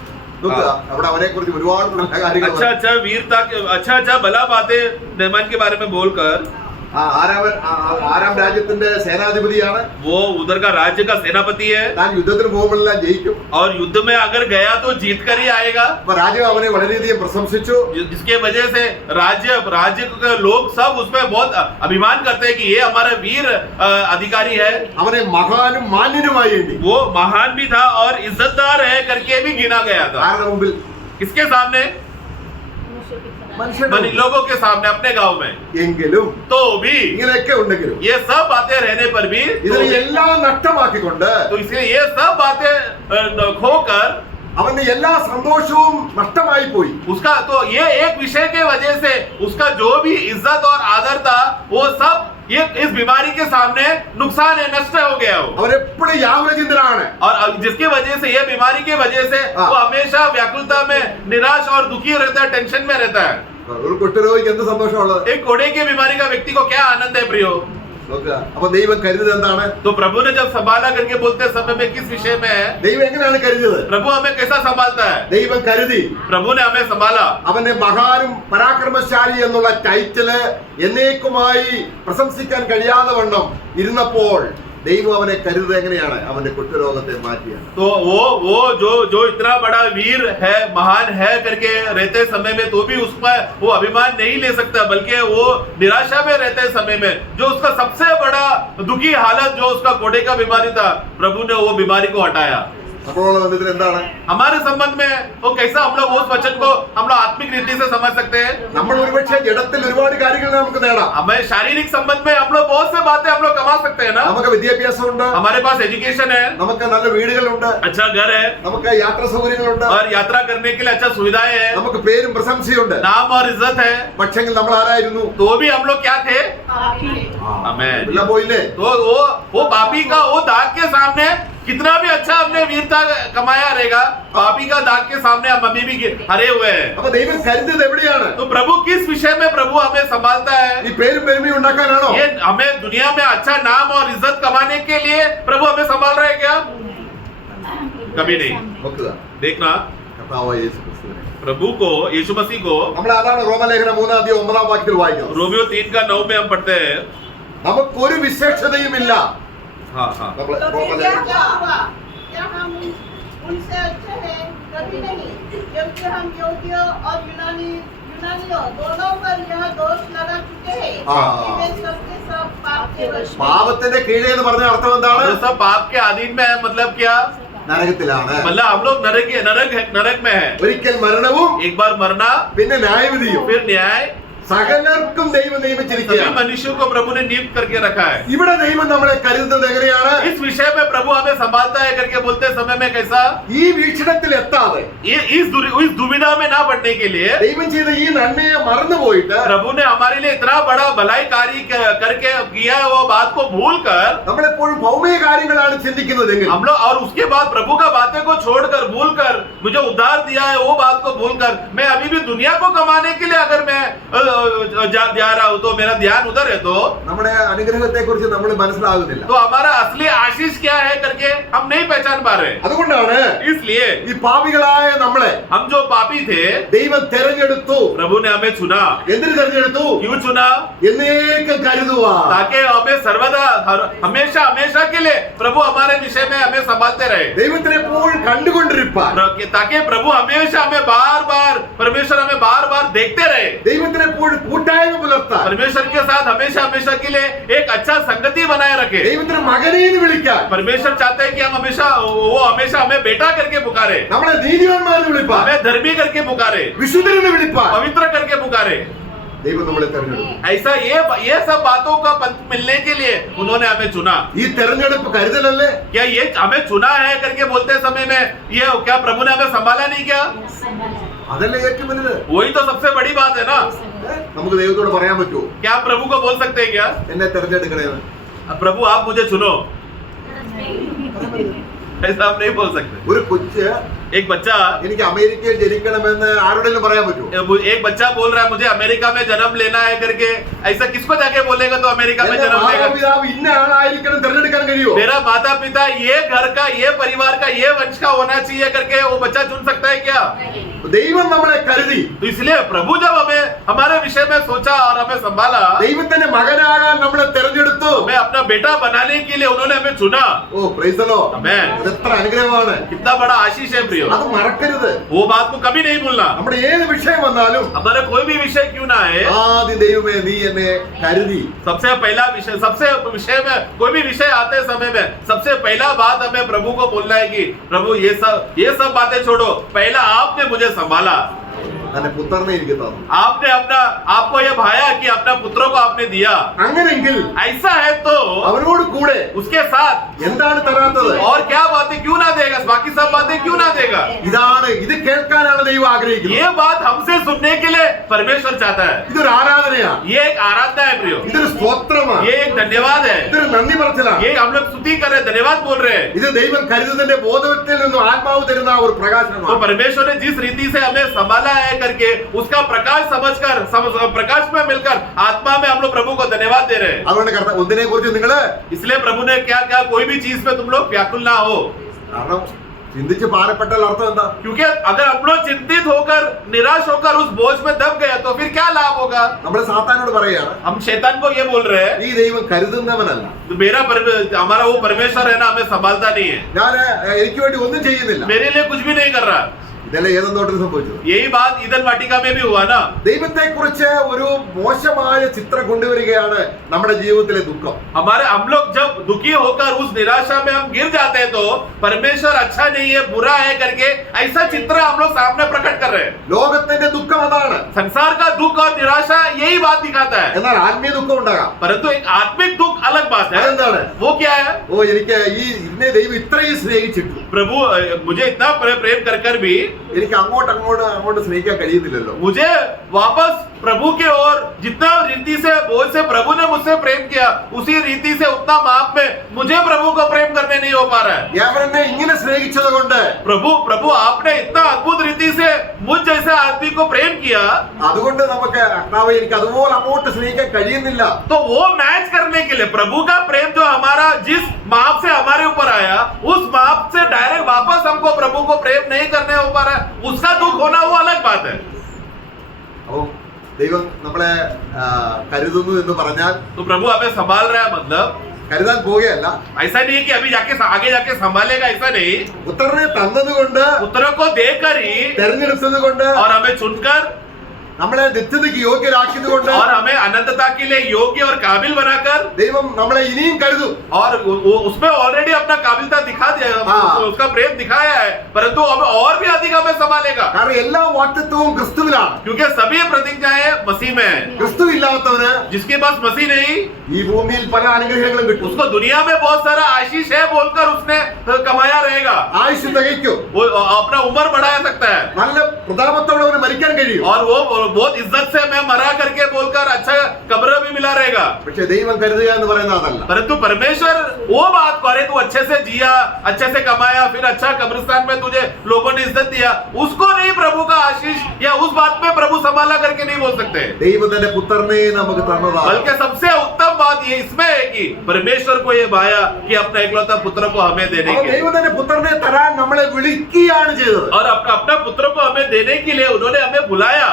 അവിടെ അവരെ കുറിച്ച് ഒരുപാട് നല്ല കാര്യങ്ങൾ अच्छा अच्छा वीरता, अच्छा अच्छा भला बातें नैमान के बारे में बोलकर, ആരാം രാജ്യത്തിന്റെ സേനാധിപതിയാണ്. वो उधर का राज्य का सेनापति है താൻ യുദ്ധത്തിന് പോകുമ്പോഴെല്ലാം ജയിക്കും. और युद्ध में अगर गया तो जीत कर ही आएगा. അപ്പൊ രാജാവ് അവനെ വളരെയധികം പ്രശംസിച്ചു. जिसके वजह से राज्य के लोग सब उसमें बहुत अभिमान करते हैं कि ये हमारा वीर अधिकारी है. അവനെ മഹാനും മാന്യനുമായി എണ്ണി. वो महान भी था और इज्जतदार है करके भी गिना गया था. ആരുടെ മുമ്പിൽ? किसके सामने? മനുഷ്യരുടെ लोगों के सामने, अपने गांव में. എങ്കിലും तो भी ഇങ്ങനെയൊക്കെ ഉണ്ടെങ്കിലും ये सब बातें रहने पर भी ഇതിനെ എല്ലാം നഷ്ടമാക്കിക്കൊണ്ട് तो इसलिए ये सब बातें खोकर അവന്റെ എല്ലാ സന്തോഷവും നഷ്ടമായി പോയി. उसका तो ये एक विषय के वजह से उसका जो भी इज्जत और आदर था वो सब ये इस बीमारी के सामने नुकसान है, नष्ट हो गया वो. അവരെപ്പോഴും യാതൊരുചിന്തനാണ്. और जिसकी वजह से ये बीमारी की वजह से वो हमेशा व्याकुलता में, निराश और दुखी रहता है, टेंशन में रहता है. ഒരു കുഷ്ഠരോഗിക്ക് എന്ത് സന്തോഷമുള്ളത്? एक कोड़े की बीमारी का व्यक्ति को क्या आनंद है प्रियो. അപ്പൊ ദൈവം കരുതിയത് എന്താണ്? तो प्रभु ने जब संभाला करके बोलते समय में किस विषय में है, ദൈവം എങ്ങനെയാണ് കരുതിയത്? प्रभु हमें कैसा संभालता है. ദൈവം കരുതി प्रभु ने हमें संभाला. അവനെ മഹാനും പരാക്രമശാലി എന്നുള്ള ടൈറ്റില് എന്നേക്കുമായി പ്രശംസിക്കാൻ കഴിയാതെ വണ്ണം ഇരുന്നപ്പോൾ ദൈവം അവനെ കരുതുന്നത് എങ്ങനെയാണ്? അവന്റെ കുഷ്ഠരോഗത്തെ മാറ്റിയാണ്. तो वो जो इतना बड़ा वीर है, महान है करके रहते समय में तो भी उसमें वो अभिमान नहीं ले सकता, बल्कि वो निराशा में रहते समय में जो उसका सबसे बड़ा दुखी हालत जो उसका कोढ़े का बीमारी था, प्रभु ने वो बीमारी को हटाया. അപ്പോഴുള്ള ബന്ധത്തിൽ എന്താണ്? हमारे संबंध में वो कैसा हम लोग उस वचन को हम लोग आत्मिक रीति से समझ सकते हैं. നമ്മൾ ഒരുപക്ഷെ ജഡത്തിൽ ഒരുപാട് കാര്യങ്ങൾ നമുക്ക് നേടാം. हमें शारीरिक संबंध में हम लोग बहुत से बातें हम लोग कमा सकते हैं ना. നമുക്ക് വിദ്യാഭ്യാസമുണ്ട്, हमारे पास एजुकेशन है, നമുക്ക് നല്ല വീടുകളുണ്ട്, अच्छा घर है, നമുക്ക് യാത്രാ സൗകര്യങ്ങളുണ്ട്, और यात्रा करने के लिए अच्छा सुविधाएं है, നമുക്ക് പേരും പ്രശംസയുണ്ട്. नाम और इज्जत है. പക്ഷെങ്കിൽ നമ്മൾ ആരായിരുന്നു? तो भी हम लोग क्या थे? आमीन. എല്ലാം പോയില്ലേ? तो वो पापी का वो दाग के सामने कितना भी अच्छा हमने वीरता कमाया रहेगा, पापी का दाग के सामने हम अभी भी हरे हुए हैं। അപ്പൊ ദൈവം കരുതിയത് എവിടെയാണ്? तो प्रभु किस विषय में प्रभु हमें संभालता है? ഈ പേരും പെരുമയും ഉണ്ടാക്കാനാണോ? ये हमें दुनिया में अच्छा नाम और इज्जत कमाने के लिए प्रभु हमें संभाल रहे हैं क्या? कभी नहीं। നോക്കുക, देखना, കർത്താവായ യേശു ക്രിസ്തുവിനെ. प्रभु को, यीशु मसीह को നമ്മൾ അതാണ് റോമലേഖനം 3:9 വായിക്കുന്നത്. रोमियो 3:9 में हम पढ़ते हैं। നമുക്കൊരു വിശേഷതയുമില്ല. हाँ हाँ നമ്മള് तो फिर റോമലേഖനം क्या हुआ? क्या हम उनसे अच्छे हैं? कभी नहीं, क्योंकि हम यहूदियों और यूनानियों दोनों पर यह दोष लगा चुके हैं कि वे सबके सब पाप के वश में। പാപത്തിന്റെ കീഴേ എന്ന് പറഞ്ഞ അർത്ഥം എന്താണ്? जो सब पाप के अधीन में है, मतलब क्या? നരകത്തിലാണ്. मतलब हम लोग नरक में है। ഒരിക്കൽ മരണവും एक बार मरना, പിന്നെ ന്യായവിധിയും फिर न्याय। സകലർക്കും ദൈവം सभी നിയമിച്ചിരിക്കുകയാണ്. मनुष्यों को प्रभु ने नियुक्त करके रखा है। ഇവിടെ ദൈവം നമ്മളെ കരുതുന്നത് എങ്ങനെയാണ്? इस विषय में प्रभु हमें संभालता है करके बोलते समय में कैसा? ഈ വീക്ഷണത്തിൽ എത്താതെ इस दुविधा में ना पड़ने के लिए ദൈവം ചെയ്ത ഈ നന്മയെ മറന്നുപോയിട്ട് प्रभु ने हमारे लिए इतना बड़ा भलाई कार्य करके किया है, वो बात को भूल कर നമ്മളെപ്പോഴും ഭൗമിക കാര്യങ്ങളാണ് ചിന്തിക്കുന്നതെങ്കിൽ हम लोग, और उसके बाद प्रभु का बातें को छोड़कर भूल कर मुझे उद्धार दिया है वो बात को भूल कर मैं अभी भी दुनिया को कमाने के लिए अगर मैं जा रहा हूं तो मेरा ध्यान उधर है, तो നമ്മുടെ അനുഗ്രഹത്തെ കുറിച്ച് നമ്മൾ മനസ്സിലാകുന്നില്ല. तो हमारा असली आशीष क्या है करके हम नहीं पहचान पा रहे। അതുകൊണ്ടാണ് इसलिए ഈ പാപികളായ നമ്മളെ हम जो पापी थे ദൈവം തെരഞ്ഞെടുത്തു. प्रभु ने हमें चुना। എന്തിനു തെരഞ്ഞെടുത്തു? क्यों चुना? എന്നേക്കും കരുതുവാൻ. ताकि हमें सर्वदा हमेशा हमेशा के लिए प्रभु हमारे विषय में हमें संभालते रहे, ദൈവത്തിനെ എപ്പോഴും കണ്ടുകൊണ്ടിരിപ്പാൻ. ताकि प्रभु हमेशा हमें बार बार, परमेश्वर हमें बार बार देखते रहे, ദൈവത്തിനെ എപ്പോഴും കൂട്ടായ്മ പുലർത്താൻ. परमेश्वर के साथ हमेशा हमेशा के लिए एक अच्छा संगति बनाए रखे। ദൈവത്തിന് മകനെ എന്ന് വിളിക്കാൻ. परमेश्वर चाहते हैं कि हम हमेशा, वो हमेशा हमें बेटा करके पुकारे, നമ്മളെ നീതിമാന്മാരെന്ന് വിളിപ്പാൻ. हमें धर्मी करके पुकारे, വിശുദ്ധരെന്ന് വിളിപ്പാൻ. पवित्र करके पुकारे। ദൈവം നമ്മളെ തെരഞ്ഞെടുത്തു. ऐसा ये सब बातों का पंथ मिलने के लिए उन्होंने हमें चुना। ഈ തെരഞ്ഞെടുപ്പ് കരുതലല്ലേ? क्या ये हमें चुना है करके बोलते समय में ये क्या प्रभु ने हमें संभाला नहीं क्या? അതല്ലേ ഏറ്റവും വലുത്. वही तो सबसे बड़ी बात है ना। നമുക്ക് ദൈവത്തോട് പറയാൻ പറ്റുമോ? क्या आप प्रभु को बोल सकते हैं क्या? എന്നെ തെരഞ്ഞെടുക്കണേന്ന്? प्रभु आप मुझे चुनो, ऐसा हम नहीं बोल सकते। ഒരു കൊച്ച് एक बच्चा എനിക്ക് അമേരിക്കയിൽ ജനിക്കണമെന്ന് ആരോടെങ്കിലും പറയാൻ പറ്റുമോ? एक बच्चा बोल रहा है मुझे अमेरिका में जन्म लेना है करके, ऐसा किसको जाके बोलेगा तो अमेरिका में എന്റെ जन्म लेगा? മാതാപിതാവ് ഇന്ന ആളായിരിക്കണം തെരഞ്ഞെടുക്കാൻ കഴിയുമോ? मेरा माता पिता ये घर का, ये परिवार का, ये वंश का होना चाहिए करके वो बच्चा चुन सकता है क्या? ദൈവം നമ്മളെ കരുതി. तो इसलिए प्रभु जब हमें हमारे विषय में सोचा और हमें संभाला, ദൈവത്തിന്റെ മകനാകാൻ നമ്മളെ തെരഞ്ഞെടുത്തു. हमें अपना बेटा बनाने के लिए उन्होंने हमें चुना। ഓ പ്രൈസ് ദി ലോർഡ്. आमेन। അതെത്ര അനുഗ്രഹമാണ്. कितना बड़ा आशीष है प्रियो, അത് മറക്കരുത്. वो बात को कभी नहीं भूलना। നമ്മുടെ ഏത് വിഷയം വന്നാലും हमारा कोई भी विषय क्यों ना है, ആദ്യ ദൈവമേ നീ എന്നെ കരുതി. सबसे पहला विषय, सबसे विषय में कोई भी विषय आते समय में सबसे पहला बात हमें प्रभु को बोलना है कि प्रभु ये सब बातें छोड़ो, पहला आपने मुझे संभाला, തന്റെ പുത്രനെ എനിക്ക് തന്നു. आपने आपको ये भाया कि अपना पुत्रों को आपने दिया। അങ്ങനെയെങ്കിൽ ऐसा है तो അവനോട് കൂടെ उसके साथ എന്താണ് തരാത്തത്? और क्या बातें क्यों ना देगा, बाकी सब बातें क्यों ना देगा? ഇത് കേൾക്കാനാണ് ദൈവം ആഗ്രഹിക്കുന്നത്. ये बात हमसे सुनने के लिए परमेश्वर चाहता है। ഇതൊരു ആരാധനയാണ്. ये एक आराधना है प्रियो, ഇതൊരു സ്തോത്രമാണ്. ये एक धन्यवाद है, ഇതൊരു നന്ദി പറച്ചിലാണ്. ये हम लोग स्तुति कर रहे, धन्यवाद बोल रहे हैं। ഇത് ദൈവം കരുതുന്നതിന്റെ ബോധത്തിൽ നിന്നും ആത്മാവ് തരുന്ന ഒരു तो പ്രകാശനമാണ്. परमेश्वर ने जिस रीति से हमें संभाला है करके उसका प्रकाश समझकर प्रकाश में मिलकर आत्मा में हम लोग प्रभु को धन्यवाद दे रहे हैं। അതുകൊണ്ട് ഒന്നിനെ കുറിച്ച് നിങ്ങള് इसलिए प्रभु ने क्या क्या कोई भी चीज में तुम लोग व्याकुल ना हो, കാരണം ചിന്തിച്ച് ഭാരപ്പെട്ടാൽ അർത്ഥം എന്താ? क्योंकि अगर हम लोग चिंतित होकर निराश होकर उस बोझ में दब गए तो फिर क्या लाभ होगा? നമ്മൾ സാത്താനോട് പറയാണ് हम शैतान को ये बोल रहे हैं, ഈ ദൈവം കരുതുന്നവനല്ല. तो हमारा वो परमेश्वर है ना, हमें संभालता नहीं है, ഞാൻ എനിക്ക് വേണ്ടി ഒന്നും ചെയ്യുന്നില്ല. मेरे लिए कुछ भी नहीं कर रहा। ഇതല്ലേ ഏതെന്ന് തോട്ടത്തിൽ സംഭവിച്ചത്? यही बात ईदन वाटिका में भी हुआ ना। ദൈവത്തെ കുറിച്ച് ഒരു മോശമായ ചിത്രം കൊണ്ടുവരികയാണ് നമ്മുടെ ജീവിതത്തിലെ ദുഃഖം. हम लोग जब दुखी होकर उस निराशा में हम गिर जाते हैं तो परमेश्वर अच्छा नहीं है, बुरा है करके ऐसा चित्र हम लोग सामने प्रकट कर रहे हैं। ലോകത്തിന്റെ ദുഃഖം അതാണ്. संसार का दुख और निराशा यही बात दिखाता है, എന്നാൽ ആത്മീയ ദുഃഖം ഉണ്ടാകാം. परंतु एक आत्मिक दुख अलग बात है। അതെന്താണ്? वो क्या है? ഓ എനിക്ക് ഇന്നെ ദൈവം ഇത്രയും സ്നേഹിച്ചിട്ടു. प्रभु मुझे इतना प्रेम कर भी എനിക്ക് അങ്ങോട്ട് സ്നേഹിക്കാൻ കഴിയുന്നില്ലല്ലോ. मुझे वापस प्रभु के ओर जितना रीति से बोझ से प्रभु ने मुझसे प्रेम किया उसी रीति से उतना माप में मुझे प्रभु को प्रेम करने नहीं हो पा रहा है. അവൻ എന്നെ ഇങ്ങനെ സ്നേഹിച്ചത് കൊണ്ട്, प्रभु आपने इतना अद्भुत रीति से मुझ जैसे आदमी को प्रेम किया, അതുകൊണ്ട് നമുക്ക് കർത്താവേ എനിക്ക് അതുപോലെ അങ്ങോട്ട് സ്നേഹിക്കാൻ കഴിയുന്നില്ല. तो वो मैच करने के लिए प्रभु का प्रेम जो हमारा जिस माप से हमारे ऊपर आया उस माप से डायरेक्ट वापस हमको प्रभु को प्रेम नहीं करने हो पा रहा है, उसका दुख होना वो अलग बात है. അപ്പോൾ ദൈവം നമ്മളെ കരുതുന്നു എന്ന് പറഞ്ഞാൽ, तो प्रभु हमें संभाल रहा है, मतलब കരുതാൻ പോവുകയല്ല. ऐसा नहीं है कि अभी जाके आगे जाके संभालेगा, ऐसा नहीं. പുത്രനെ തന്നത് കൊണ്ട്, पुत्रों को देकर ही തെരഞ്ഞെടുത്തത് കൊണ്ട്, और हमें चुनकर നമ്മളെ നിത്യതയ്ക്ക് യോഗ്യരാക്കിയത് കൊണ്ട്, और हमें अनंतता के लिए योग्य और काबिल बनाकर, ദൈവം നമ്മളെ ഇനിയും കരുതും. और उसमें ऑलरेडी अपना काबिलता दिखा दिया, उसका प्रेम दिखाया है, परंतु हमें और भी अधिक हमें संभालेगा, കാരണം എല്ലാ വാഗ്ദത്തവും ക്രിസ്തുവിലാണ്. क्योंकि सभी प्रतिज्ञाएं मसीह में है. ക്രിസ്തു ഇല്ലാത്തവന് जिसके पास मसीह नहीं, ഈ ഭൂമിയിൽ പല അനുഗ്രഹങ്ങളും കിട്ടും. उसको दुनिया में बहुत सारा आशीष है बोलकर उसने कमाया रहेगा, ആയുസ് തികയ്ക്കും. वो अपना उम्र बढ़ा सकता है, നല്ല പ്രതാപത്തോടെ അവന് മരിക്കാൻ കഴിയും. और वो बहुत इज्जत से मैं मरा करके बोलकर अच्छा कब्र भी मिला रहेगा. പക്ഷെ ദൈവം കരുതുക എന്ന് പറയുന്നത് അതല്ല. परंतु परमेश्वर वो बात करे, तू अच्छे से जिया, अच्छे से कमाया, फिर अच्छा कब्रिस्तान में तुझे लोगों ने इज्जत दिया, उसको नहीं प्रभु का आशीष या उस बात में प्रभु संभाला करके नहीं बोल सकते. ദൈവം തന്റെ പുത്രനെ നമുക്ക് തന്നതാണ്. बल्कि सबसे उत्तम बात ये इसमें है कि परमेश्वर को ये भाया कि अपना इकलौता पुत्र को हमें देने അപ്പോൾ के लिए, ദൈവം തന്റെ പുത്രനെ തരാൻ നമ്മളെ വിളിക്കുകയാണ് ചെയ്തത്. और अपना पुत्र को हमें देने के लिए उन्होंने हमें बुलाया.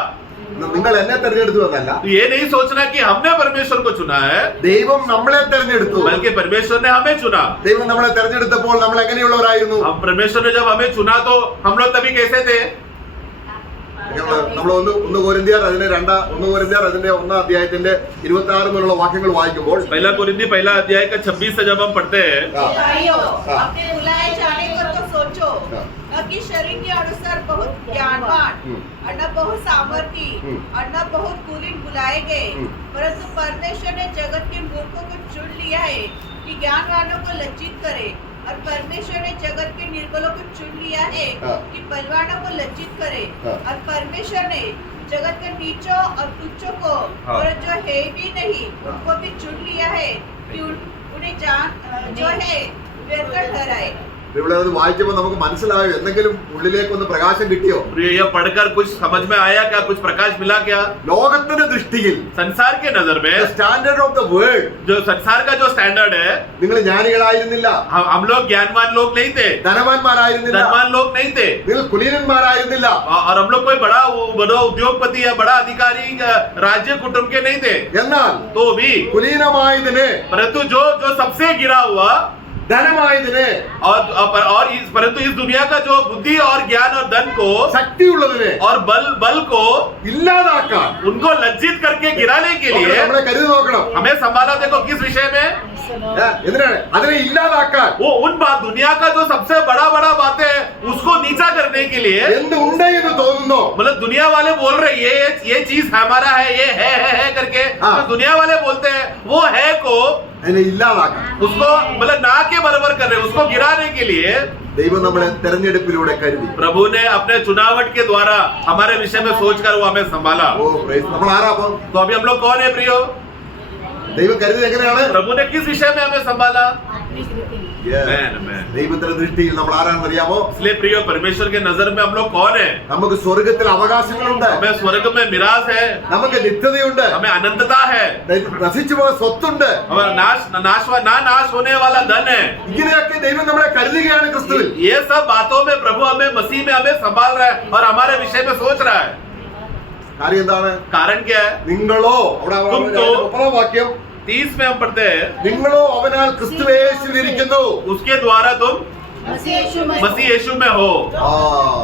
നിങ്ങൾ എന്നെ തെരഞ്ഞെടുത്തു എന്നല്ല, तो ये नहीं सोचना कि हमने परमेश्वर को चुना है, ദൈവം നമ്മളെ തെരഞ്ഞെടുത്തു. बल्कि परमेश्वर ने हमें चुना. ദൈവം നമ്മളെ തെരഞ്ഞെടുത്തപ്പോൾ നമ്മൾ എങ്ങനെയുള്ളവരായിരുന്നു? हम परमेश्वर ने जब हमें चुना तो हम लोग तभी कैसे थे? നമ്മൾ ഒന്ന് കൊരിന്ത്യർ അതിന്റെ 1 അധ്യായത്തിന്റെ 26 മുതലുള്ള വാക്യങ്ങൾ വായിക്കുമ്പോൾ, पहला कोरिन्थी पहला अध्याय का 26 से जब हम पढ़ते हैं, भाइयों, अपने बुलाए जाने पर तो सोचो, न कि शरीर के अनुसार बहुत ज्ञानवान और न बहुत सामर्थी और न बहुत कुलीन बुलाए गए, परंतु परमेश्वर ने जगत के मूर्खों को चुन लिया है कि ज्ञानवानों को लज्जित करे, और परमेश्वर ने जगत के निर्बलों को चुन लिया है कि बलवानों को लज्जित करे, और परमेश्वर ने जगत के नीचों और तुच्छों को और जो है भी नहीं उनको भी चुन लिया है कि उन्हें जान जो है व्यर्थ ठहराए. ഇവിടെ അത് വായിക്കുമ്പോൾ നമുക്ക് മനസ്സിലായോ? എന്തെങ്കിലും ഉള്ളിലേക്ക് ഒന്ന് പ്രകാശം കിട്ടിയോ? ये पढ़कर कुछ समझ में आया क्या? कुछ प्रकाश मिला क्या? ലോകത്തിന്റെ ദൃഷ്ടിയിൽ, संसार के नजर में സ്റ്റാൻഡേർഡ് ഓഫ് ദ വേൾഡ്, जो संसार का जो स्टैंडर्ड है, നിങ്ങൾ ജ്ഞാനികളായിരുന്നില്ല, हम लोग ज्ञानवान लोग नहीं थे, ധനവാന്മാരായിരുന്നില്ല, धनवान लोग नहीं थे, നിങ്ങൾ കുലീനന്മാരായിരുന്നില്ല, और हम लोग कोई बड़ा उद्योगपति या बड़ा अधिकारी राज्य कुटुंब के नहीं थे. എന്നാൽ तो भी കുലീനമായതിനെ, परंतु जो सबसे गिरा हुआ ധനമായതിനെ, परंतु इस दुनिया का जो बुद्धि और ज्ञान और धन को ശക്തിയുള്ളതിനെ और बल को ഇല്ലാതാക്കാൻ उनको लज्जित करके गिराने के लिए നമ്മളെ കരുതി നോക്കണം. हमें संभाला. देखो किस विषय में? എന്തിനാണ് അതിനെ ഇല്ലാതാക്കാൻ? वो उन बात दुनिया का जो सबसे बड़ा बातें है उसको नीचा करने के लिए. എന്ത് ഉണ്ട് എന്ന് തോന്നുന്നോ? मतलब दुनिया वाले बोल रहे ये चीज हमारा है, ये है करके, तो दुनिया वाले बोलते हैं वो है को അതിനെ ഇല്ലാതാക്കാൻ उसको मतलब ना के बराबर कर रहे, उसको गिराने के लिए ദൈവം നമ്മളെ തെരഞ്ഞെടുപ്പിലൂടെ കരുതി. प्रभु ने अपने चुनावट के द्वारा हमारे विषय में सोचकर वो हमें संभाला. ഓ praise. നമ്മൾ ആരാ അപ്പം? तो अभी हम लोग कौन है प्रियो? ദൈവം കരുതി എങ്ങനെയാണ്? प्रभु ने किस विषय में हमें संभाला? ദൈവത്തിന്റെ ദൃഷ്ടിയിൽ നമ്മൾ ആരാണെന്ന് അറിയാമോ? इसलिए प्रियो परमेश्वर के नजर में हम लोग कौन है? നമുക്ക് സ്വർഗത്തിൽ അവകാശങ്ങളുണ്ട്, हमें स्वर्ग में मिराज है, നമുക്ക് നിത്യതയുണ്ട്, हमें अनंतता है, നശിച്ചു പോയ സ്വത്തുണ്ട്. हमारा नाश होने वाला धन है. ഇങ്ങനെയൊക്കെ ദൈവം നമ്മളെ കരുതുകയാണ് ക്രിസ്തുവിൽ. ये सब बातों में प्रभु हमें मसीह में हमें संभाल रहा है और हमारे विषय में सोच रहा है. കാര്യം എന്താണ്? कारण क्या है? നിങ്ങളോ, അവിടെ 30 വാക്യം, 30 में हम पढ़ते हैं, നിങ്ങളോ അവനാൽ ക്രിസ്തുവേശുവിലിരിക്കുന്നു. उसके द्वारा तुम मसीह यीशु में मसीह यीशु में हो.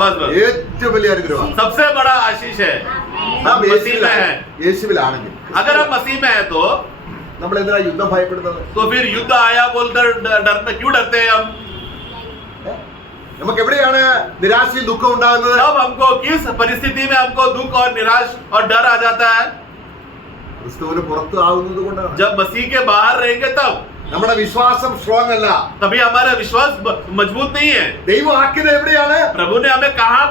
बस. ഏറ്റവും വലിയ അനുഗ്രഹം. सबसे बड़ा आशीष है. നാം हम मसीह में हैं. യേശുവിലാണെങ്കിൽ, अगर हम मसीह में हैं तो നമ്മൾ എന്തിനാ യുദ്ധം ഭയപ്പെടുന്നത്? फिर युद्ध आया बोलकर क्यों डरते हैं हम? നമുക്ക് എവിടെയാണ് നിരാശയും ദുഃഖം ഉണ്ടാകുന്നത്? तब हमको किस परिस्थिति में हमको दुख और निराश और डर आ जाता है? ക്രിസ്തുവിന് പുറത്ത് ആവുന്നത് കൊണ്ടാണ്. जब मसीह के बाहर रहेंगे तब. നമ്മുടെ വിശ്വാസം സ്ട്രോങ് അല്ല. तभी हमारा विश्वास मजबूत नहीं है. ദൈവം ആക്കിയത് എവിടെയാണ്? प्रभु ने हमें कहाँ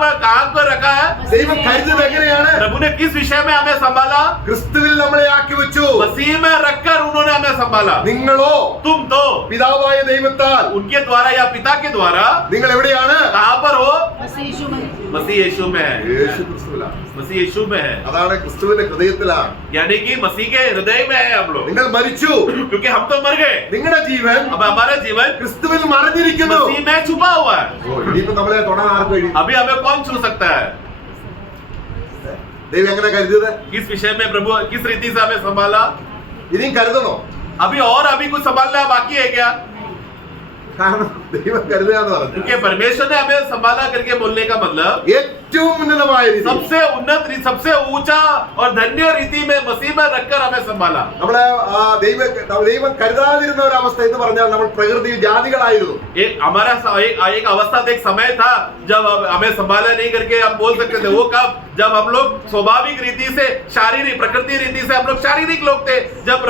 पर रखा है? ദൈവം കരുതിയത് എങ്ങനെയാണ്? प्रभु ने किस विषय में हमें संभाला? ക്രിസ്തുവിൽ നമ്മളെ ആക്കി വെച്ചു. मसीह में रखकर उन्होंने हमें संभाला. നിങ്ങളോ तुम तो പിതാവായ ദൈവത്താൽ उनके द्वारा या पिता के द्वारा നിങ്ങൾ എവിടെയാണ്? कहाँ पर हो? मसीह यीशु में। मसीह यीशु में है. യേശു ക്രിസ്തുവിലാണ്. मसीह यीशु में है, അതാണ് ക്രിസ്തുവിന്റെ ഹൃദയത്തിലാണ്. यानी कि मसीह के हृदय में है हम लोग. നിങ്ങൾ മരിച്ചു. क्योंकि हम तो मर गए, നിങ്ങളുടെ ജീവൻ अब हमारा जीवन ക്രിസ്തുവിൽ മറഞ്ഞിരിക്കുന്നു. मसीह में छुपा हुआ है. ഇനിയിപ്പോ നമ്മളെ തൊടാൻ ആർക്ക് കഴിയും? अभी हमें कौन छू सकता है? ദൈവം എങ്ങനെ കരുതിയത്? किस विषय में प्रभु किस रीति से हमें संभाला? ഇനിയും കരുതണോ? अभी कुछ संभालना बाकी है क्या? കാരണം ദൈവം കരുതുക എന്ന് പറഞ്ഞു क्योंकि परमेश्वर ने हमें संभाला करके बोलने का मतलब ഏറ്റവും ഉന്നതമായ രീതി सबसे उन्नत सबसे ऊंचा और धन्य रीति में मसीह में रखकर हमें संभाला. നമ്മളെ ദൈവം കരുതാതിരുന്ന ഒരു അവസ്ഥ എന്ന് പറഞ്ഞാൽ നമ്മൾ പ്രകൃതി ജാതികളായിരുന്നു. एक अवस्था एक समय था जब हमें संभाला नहीं करके हम बोल सकते थे. वो कब? जब हम लोग स्वाभाविक रीति से शारीरिक प्रकृति रीति से हम लोग शारीरिक लोग थे, जब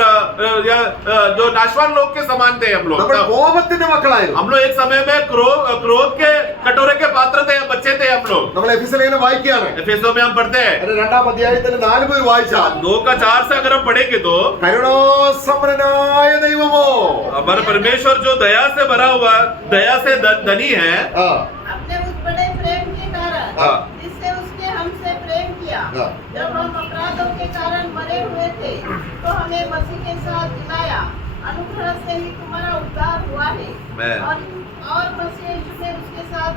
जो नाशवान लोग के समान थे हम लोग. നമ്മൾ കോപത്തിന്റെ മക്കളായിരുന്നു. हम लोग एक समय में क्रोध के कटोरे के पात्र थे, बच्चे थे हम लोग. നമ്മൾ എഫെസ്യലേഖനം വായിക്കുകയാണ്. एफेसों में हम पढ़ते हैं അതിന്റെ 2-ാം അധ്യായത്തിന്റെ 4 മുതൽ വായിച്ചാൽ 2:4 से अगर हम पढ़ेंगे तो കരുണാസമ്പന്നനായ ദൈവമോ हमारा परमेश्वर जो दया से भरा हुआ, दया से धनी है, ആ अपने उस बड़े प्रेम के कारण हाँ। जिससे उसने हमसे प्रेम किया, हाँ। जब हम अपराधों के कारण मरे हुए थे तो हमें मसीह के साथ जिलाया. अनुग्रह से ही तुम्हारा उद्धार हुआ है. मैं- और मसीह यीशु में उसके साथ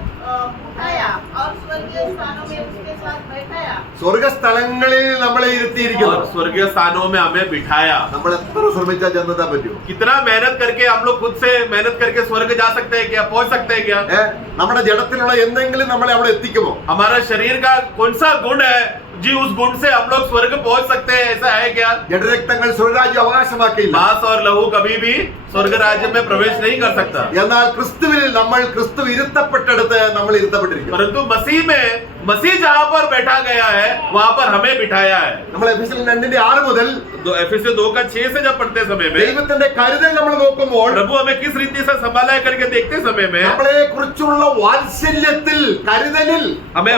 उठाया और स्वर्गीय स्थानों में उसके साथ बैठाया. സ്വർഗസ്ഥലങ്ങളിൽ നമ്മളെ ഇരുത്തിയിരിക്കുന്നു. और स्वर्गीय स्थानों में हमें बिठाया. നമ്മൾ എത്ര ശ്രമിച്ചാൽ ചെന്നെത്താൻ പറ്റുമോ? कितना मेहनत करके हम लोग खुद से मेहनत करके स्वर्ग जा सकते हैं क्या? पहुंच सकते हैं क्या? നമ്മുടെ ജഡത്തിലുള്ള എന്തെങ്കിലും നമ്മളെ അവിടെ എത്തിക്കുമോ? हमारा शरीर का कौन सा गुण है जी उस गुण से हम लोग स्वर्ग पहुंच सकते हैं? ऐसा है क्या? ജഡരക്തങ്ങൾ സ്വർഗരാജ്യം അവകാശമാക്കിയില്ല. मांस और लहू कभी भी स्वर्ग राज्य में प्रवेश नहीं कर सकता. എന്നാൽ ക്രിസ്തുവിൽ നമ്മൾ ക്രിസ്തു ഇരുത്തപ്പെട്ടെടുത്ത് നമ്മൾ ഇരുത്തപ്പെട്ടിരിക്കുന്നു. परंतु मसीह में मसीह जहाँ पर बैठा गया है वहाँ पर हमें बिठाया है. നമ്മൾ എഫെസ്യർ 2:6 മുതൽ एफएससी 2:6 से जब पढ़ते समय में ദൈവത്തിന്റെ കരുതൽ നമ്മൾ നോക്കുമ്പോൾ प्रभु हमें किस रीति से संभाला है करके देखते समय में നമ്മളെ കുറിച്ചുള്ള വാത്സല്യത്തിൽ കരുതലിൽ हमें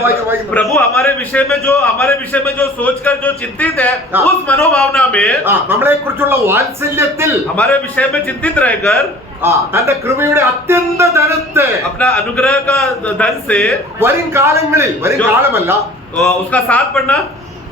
प्रभु हमारे विषय में जो सोचकर जो चिंतित है हाँ। उस मनोभावना में നമ്മളെ കുറിച്ചുള്ള വാത്സല്യത്തിൽ हमारे विषय में चिंतित रहकर തന്റെ കൃപയുടെ അത്യന്ത ധനത്തെ अपना अनुग्रह का धन से വരും കാലങ്ങളിൽ വരും കാലമല്ല उसका साथ पढ़ना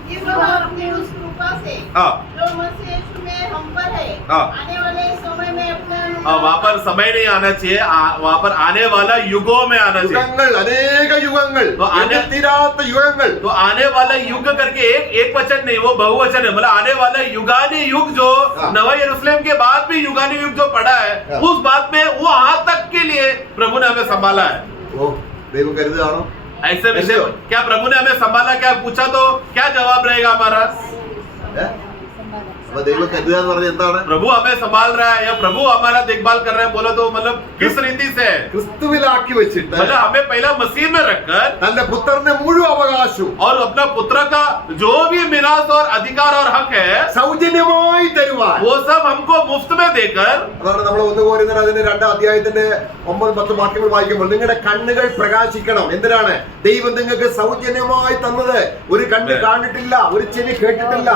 कि वह अपनी उस कृपा से हाँ। जो मसीह यीशु में हम पर है हाँ। आने वाले समय में अपना वहाँ पर समय नहीं आना चाहिए, वहाँ पर आने वाला युगों में आना चाहिए. യുഗങ്ങൾ അനേക യുഗങ്ങൾ तो आने തീരാത്ത യുഗങ്ങൾ तो आने वाला युग करके एक वचन नहीं, वो बहुवचन है. मतलब आने वाला युगानी युग जो हाँ। नवा यरूशलेम के बाद भी युगानी युग जो पड़ा है हाँ। उस बात में वो आज तक के लिए प्रभु ने हमें संभाला है. ഓ ദൈവം കരുതുകയാണോ? ऐसे विषय क्या प्रभु ने हमें संभाला? क्या पूछा तो क्या जवाब रहेगा हमारा? അപ്പൊ ദൈവം കരുതുക എന്ന് പറഞ്ഞാൽ എന്താണ്? प्रभु हमें संभाल रहा है या प्रभु हमारा देखभाल कर रहा है बोला तो मतलब किस रीति से है? ക്രിസ്തുവിലാക്കി വെച്ചിട്ട് मतलब हमें पहला मसीह में रखकर തന്റെ പുത്രന്റെ മുഴുവൻ അവകാശവും और अपना पुत्र का जो भी मिरास और अधिकार और हक है സൗജന്യമായി തരുവാൻ. वो सब हमको मुफ्त में देकर അതാണ് നമ്മൾ 1 കൊരിന്ത്യർ അതിന്റെ 2 അധ്യായത്തിന്റെ 9-10 വാക്യങ്ങൾ വായിക്കുമ്പോൾ നിങ്ങളുടെ കണ്ണുകൾ പ്രകാശിക്കണം. എന്തിനാണ്? ദൈവം നിങ്ങൾക്ക് സൗജന്യമായി തന്നത്. ഒരു കണ്ണ് കാണിട്ടില്ല, ഒരു ചെവി കേട്ടിട്ടില്ല,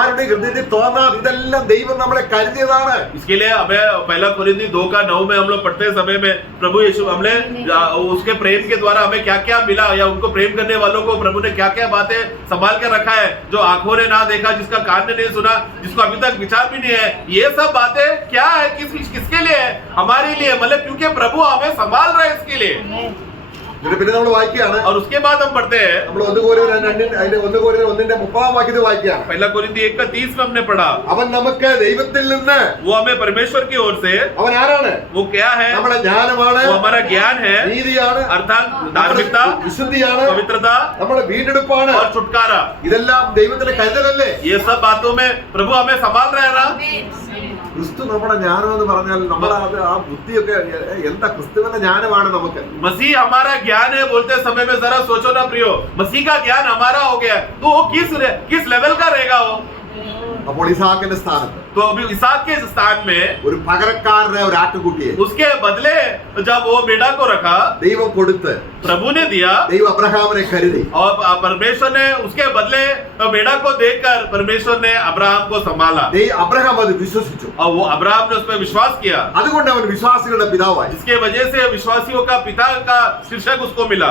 ആരുടെ ഹൃദയത്തിൽ തോന്നാ ഇതെല്ലാം ദൈവം നമ്മളെ കരുതിയതാണ്. इसके लिए हमें पहला कोरिन्थी 2:9 में हम लोग पढ़ते समय में प्रभु यीशु हमने उसके प्रेम के द्वारा हमें क्या क्या मिला या उनको प्रेम करने वालों को प्रभु ने क्या क्या बातें संभाल कर रखा है जो आंखों ने ना देखा, जिसका कान ने नहीं सुना, जिसको अभी तक विचार भी नहीं है. ये सब बातें क्या है? किसके लिए है? हमारे लिए. मतलब क्योंकि प्रभु हमें संभाल रहा है इसके लिए. പിന്നെ നമ്മൾ വായിക്കുകയാണ്. और उसके बाद हम पढ़ते हैं നമ്മൾ 1 കൊരിന്ത്യർ 1:30 വാക്യത്തിൽ വായിക്കുകയാണ്. पहला कोरिन्थी 1:30 में हमने पढ़ा അവൻ നമുക്ക് ദൈവത്തിൽ നിന്ന് वो हमें परमेश्वर की ओर से അവൻ ആരാണ്? वो क्या है? നമ്മുടെ ജ്ഞാനമാണ്, वो हमारा ज्ञान है, നീതിയാണ്, अर्थात धार्मिकता, വിശുദ്ധിയാണ്, पवित्रता നമ്മുടെ വീണ്ടെടുപ്പാണ്. और छुटकारा. ഇതെല്ലാം ദൈവത്തിന്റെ കരുതലല്ലേ? ये सब बातों में प्रभु हमें संभाल रहे हैं ना. ക്രിസ്തു നമ്മുടെ ജ്ഞാനം എന്ന് പറഞ്ഞാൽ നമ്മുടെ ആ ബുദ്ധിയൊക്കെ എന്താ? ക്രിസ്തുവിന്റെ ജ്ഞാനമാണ് നമുക്ക്. मसीह हमारा ज्ञान है बोलते समय में जरा सोचो ना प्रियो, मसीह का ज्ञान हमारा हो गया तो वो किस लेवल का रहेगा? वो അപ്പോൾ ഇസാക്കിന്റെ സ്ഥാനത്ത് तो अभी इसहाक के स्थान में ഒരു പകരക്കാരനെ ഒരു ആട്ടുകുട്ടിയെ उसके बदले जब वो मेढ़ा को रखा, ദൈവം കൊടുത്ത് प्रभु ने दिया ദൈവം അബ്രഹാമിനെ കരുതി. और परमेश्वर ने उसके बदले मेढ़ा को देखकर परमेश्वर ने अब्राहम को संभाला അബ്രഹാം അത് വിശ്വസിച്ചു. और वो अब्राहम ने उस पर विश्वास किया। അതുകൊണ്ട് അവൻ വിശ്വാസികളുടെ പിതാവായി. इसके वजह से विश्वासियों का पिता का शीर्षक उसको मिला।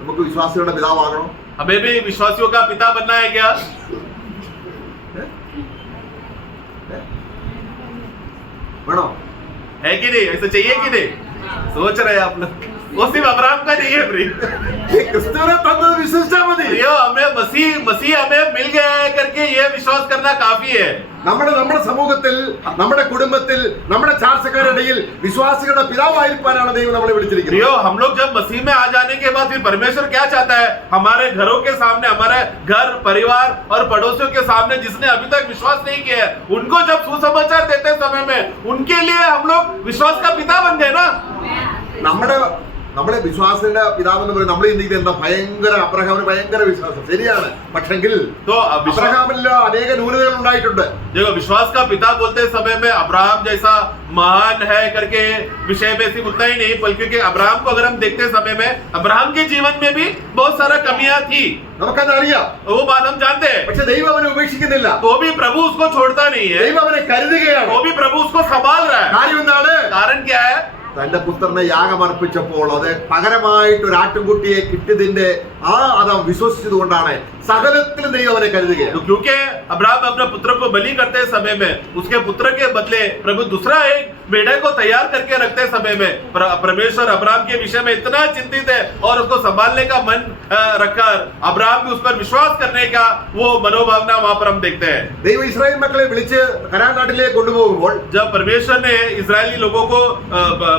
നമുക്ക് വിശ്വാസികളുടെ പിതാവാകണം. हमें भी विश्वासियों का पिता बनना है क्या? വേണോ? है कि नहीं? ऐसा चाहिए कि नहीं? सोच रहे हैं आप लोग? वो सिर्फ अब्राहम का नहीं है प्रिय। ക്രിസ്തുവിനെ തന്നത് വിശ്വസിച്ചാൽ മതി. प्रियो, हमें मसीह हमें मिल गया है करके ये विश्वास करना काफी है। നമ്മുടെ സമൂഹത്തിൽ, നമ്മുടെ കുടുംബത്തിൽ, നമ്മുടെ ചാർച്ചക്കാരുടെയിൽ വിശ്വാസികളുടെ പിതാവായിരിക്കാനാണ് ദൈവം നമ്മളെ വിളിച്ചിരിക്കുന്നത്. प्रियो, हम लोग जब मसीह में आ जाने के बाद फिर परमेश्वर क्या चाहता है? हमारे घरों के सामने, हमारे घर परिवार और पड़ोसियों के सामने जिसने अभी तक विश्वास नहीं किया है, उनको जब सुसमाचार देते समय में उनके लिए हम लोग विश्वास का पिता बन गए ना। നമ്മളെ വിശ്വാസത്തിന്റെ പിതാവെന്ന് പറയുന്നത് നമ്മൾ ചിന്തിക്കുന്നത് എന്താ? ഭയങ്കര അബ്രഹാമിന് ഭയങ്കര വിശ്വാസം. ശരിയാണ്. പക്ഷെങ്കിൽ അബ്രഹാമിൽ അനേക ന്യൂനതകൾ ഉണ്ടായിട്ടുണ്ട്. देखो, विश्वास का पिता बोलते समय में अब्राहम जैसा महान है करके विषय में सिर्फ उतना ही नहीं, बल्कि अब्राहम को अगर हम देखते समय में अब्राहम के जीवन में भी बहुत सारा कमियां थी, നമുക്കതറിയാം. वो बात हम जानते हैं। പക്ഷെ ദൈവം അവനെ ഉപേക്ഷിക്കുന്നില്ല. तो भी प्रभु उसको छोड़ता नहीं है, ദൈവം അവനെ കരുതുകയാണ്. वो भी प्रभु उसको संभाल रहा है। കാര്യം എന്താണ്? कारण क्या है? തന്റെ പുത്രനെ യാഗമർപ്പിച്ചപ്പോൾ അത് പകരമായിട്ട് ഒരു ആട്ടുംകുട്ടിയെ കിട്ടിയതിന്റെ അത് വിശ്വസിച്ചത് കൊണ്ടാണ് സകലത്തിലും ദൈവം അവനെ കരുതുകയാണ്. क्योंकि अब्राहम अपने पुत्र को बलि करते समय में उसके पुत्र के बदले प्रभु दूसरा एक मेढ़े को तैयार करके रखते समय में परमेश्वर अब्राहम के विषय में इतना चिंतित है और उसको संभालने का मन रखकर अब्राहम भी उस पर विश्वास करने का वो मनोभावना वहां पर हम देखते हैं। ദൈവം ഇസ്രായേൽ മക്കളെ വിളിച്ച് കനാൻ നാട്ടിലേക്ക് കൊണ്ടുപോകുമ്പോൾ जब परमेश्वर ने इस्राएली लोगों को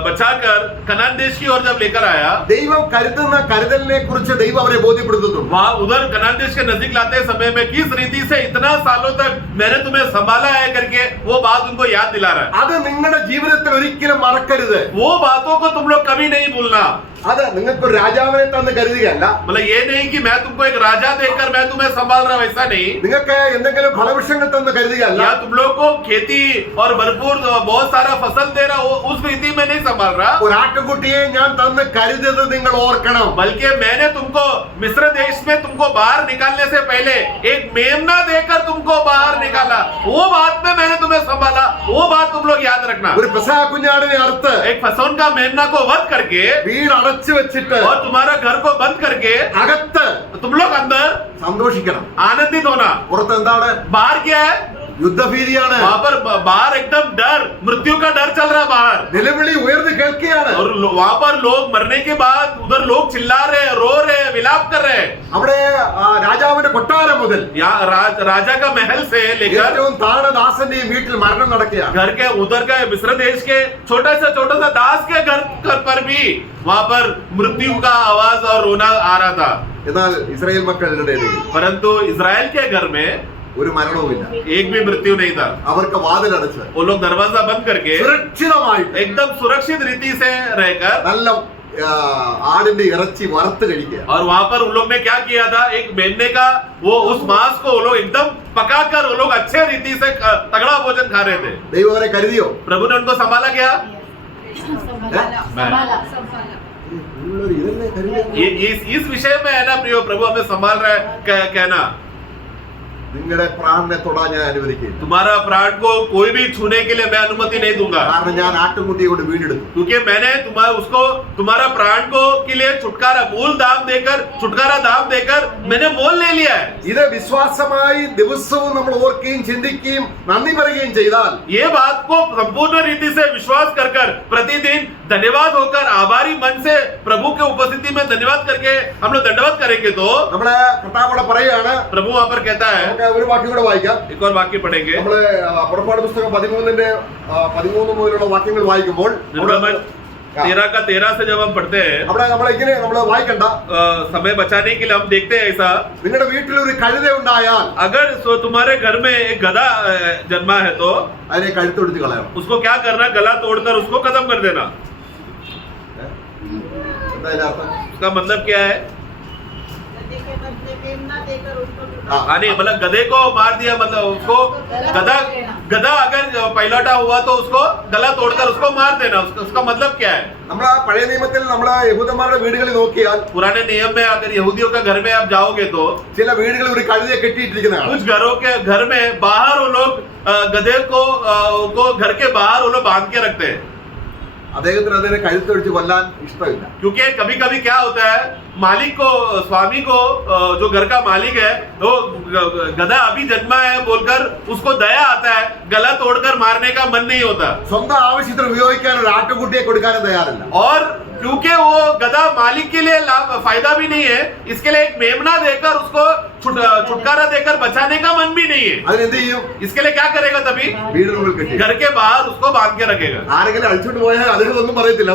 बचाकर कनान देश की ओर जब लेकर आया, ദൈവം കരുതുന്ന കരുതലിനെ കുറിച്ച് ദൈവം അവരെ ബോധ്യപ്പെടുത്തുന്നു. वहां उधर कनान देश के नजदीक लाते समय में किस रीति से इतना सालों तक मैंने तुम्हें संभाला है करके वो बात उनको याद दिला रहा है। അത് നിങ്ങളുടെ ജീവിതത്തിൽ ഒരിക്കലും മറക്കരുത്. वो बातों को तुम लोग कभी नहीं भूलना। അത് നിങ്ങൾക്ക് രാജാവിനെ തന്ന് കരുതുകയല്ല. मतलब ये नहीं कि मैं तुमको एक राजा देकर मैं तुम्हें संभाल रहा हूं, वैसा नहीं। നിങ്ങൾക്ക് എന്തെങ്കിലും ഫലവൃക്ഷങ്ങൾ തന്ന് കരുതുകയല്ല. या तुम लोग को खेती और भरपूर बहुत सारा फसल दे रहा हो, उस रीति में नहीं संभाल रहा। ഒരു ആട്ടുകുട്ടിയെ ഞാൻ തന്ന് കരുതിയത് നിങ്ങൾ ഓർക്കണം. बल्कि मैंने तुमको मिस्र देश में तुमको बाहर निकालने से पहले एक मेमना देकर तुमको बाहर निकाला, वो बात में मैंने तुम्हें संभाला, वो बात तुम लोग याद रखना। ഒരു പെസഹ കുഞ്ഞാടിനെ അറുത്ത് एक फसौन का मेमना को वध करके വീട് അടച്ചു വെച്ചിട്ട് और तुम्हारा घर को बंद करके അകത്ത് तुम लोग अंदर സന്തോഷിക്കണം. आनंदित होना। പുറത്ത് എന്താണ്? बाहर क्या है? യുദ്ധഭീതിയാണ്. वहां पर बाहर एकदम डर, मृत्यु का डर चल रहा है बाहर। നിലവിളി ഉയർന്നു കേൾക്കുകയാണ്. और वहां पर लोग मरने के बाद उधर लोग चिल्ला रहे हैं, रो रहे हैं, विलाप कर रहे हैं। അവിടെ രാജാവിന്റെ കൊട്ടാരം മുതൽ यहाँ राजा का महल से लेकर ഏറ്റവും താഴെ ദാസന്റെയും വീട്ടിൽ മരണം നടക്കുകയാണ്. घर के उधर के मिस्र देश के छोटा सा दास के घर पर भी वहां पर मृत्यु का आवाज और रोना आ रहा था। എന്നാൽ ഇസ്രായേൽ മക്കളുടെ ഇടയിൽ परंतु इजराइल के घर में ഒരു മരണവുമില്ല. एक भी मृत्यु नहीं था। അവർക്ക് വാതിലടച്ച് वो लोग दरवाजा बंद करके സുരക്ഷിതമായിട്ട് एकदम सुरक्षित रीति से रहकर നല്ല ആടിന്റെ ഇറച്ചി വറുത്ത് കഴിക്കുക. और वहां पर उन लोग ने क्या किया था? एक मेमने का वो उस मांस को वो लोग एकदम पकाकर वो लोग अच्छे रीति से तगड़ा भोजन खा रहे थे। ദൈവം അവരെ കരുതിയോ? प्रभु ने उनको संभाला क्या? ये इस विषय में है ना प्रियो, प्रभु हमें संभाल रहा है कहना। നിങ്ങളുടെ പ്രാണനെ തൊടാൻ ഞാൻ അനുവദിക്കില്ല. तुम्हारा प्राण को कोई भी छूने के लिए मैं अनुमति नहीं दूंगा, കാരണം ഞാൻ ആട്ടുംകുട്ടിയെ കൊണ്ട് വീണ്ടെടുത്തു. क्योंकि मैंने तुम्हारा प्राण को के लिए छुटकारा दाम देकर मैंने मोल ले लिया है। ഇത് വിശ്വാസമായി ദിവസവും നമ്മൾ ഓർക്കുകയും ചിന്തിക്കുകയും നന്ദി പറയുകയും ചെയ്താൽ ये बात को संपूर्ण रीति से विश्वास कर प्रतिदिन धन्यवाद होकर आभारी मन से प्रभु के उपस्थिति में धन्यवाद करके हम लोग दंडवत करेंगे तो നമ്മളെ കർത്താവ് പറയാണ്. प्रभु वहां पर कहता है, നമുക്ക് ഒരു വാക്യം കൂടെ വായിക്കാം. एक और वाक्य पढ़ेंगे। നമ്മള് പുറപ്പാട് പുസ്തകം 13 മുതലുള്ള വാക്യങ്ങൾ വായിക്കുമ്പോൾ निर्गमन 13 का 13 से जब हम पढ़ते हैं, അവിടെ നമ്മളിങ്ങനെ നമ്മൾ വായിക്കണ്ട. समय बचाने के लिए हम देखते हैं ऐसा, നിങ്ങളുടെ വീട്ടിൽ ഒരു കഴുത ഉണ്ടായാൽ अगर तुम्हारे घर में एक गधा जन्मा है तो അതിനെ കഴുത്തൊടിച്ച് കളയണം. उसको क्या करना? गला तोड़कर उसको खत्म कर देना। എന്താ ഇതിന്റെ അർത്ഥം? उसका मतलब क्या है? गधे के बदले मेमना देकर उसको हाँ। हाँ नहीं मतलब गधे को मार दिया मतलब उसको गधा अगर पहलौटा हुआ तो उसको गला तोड़कर उसको मार देना उसका मतलब क्या है നമ്മൾ ആ പഴയ നിയമത്തിൽ നമ്മൾ യഹൂദന്മാരുടെ വീടുകളിൽ നോക്കിയാൽ पुराने नियम में अगर यहूदियों के घर में आप जाओगे तो ചില വീടുകളിൽ ഒരു കഴുതയെ കെട്ടിയിട്ടിരിക്കുന്നതാണ്. कुछ घरों के घर में बाहर वो लोग गधे को घर के बाहर वो लोग बांध के रखते हैं അദ്ദേഹത്തിന് അതിനെ കഴുത്തൊഴിച്ച് കൊല്ലാൻ ഇഷ്ടമില്ല. क्योंकि कभी कभी क्या होता है मालिक को स्वामी को जो घर का मालिक है वो गधा अभी जन्मा है बोलकर उसको दया आता है गला तोड़कर मारने का मन नहीं होता സ്വന്തം ആവശ്യത്തിന് ഉപയോഗിക്കാൻ ഒരു ആട്ടുകുട്ടിയെ കൊടുക്കാനും തയ്യാറില്ല. और क्योंकि वो गधा मालिक के लिए फायदा भी नहीं है इसके लिए एक मेमना देकर उसको छुटकारा देकर बचाने का मन भी नहीं है അതിനെന്ത് ചെയ്യും? इसके लिए क्या करेगा तभी വീടിനുള്ളിൽ കെട്ടി. घर के बाहर उसको बांध के रखेगा ആരെങ്കിലും അഴിച്ചോണ്ട് പോയാൽ അദ്ദേഹം ഒന്നും പറയത്തില്ല.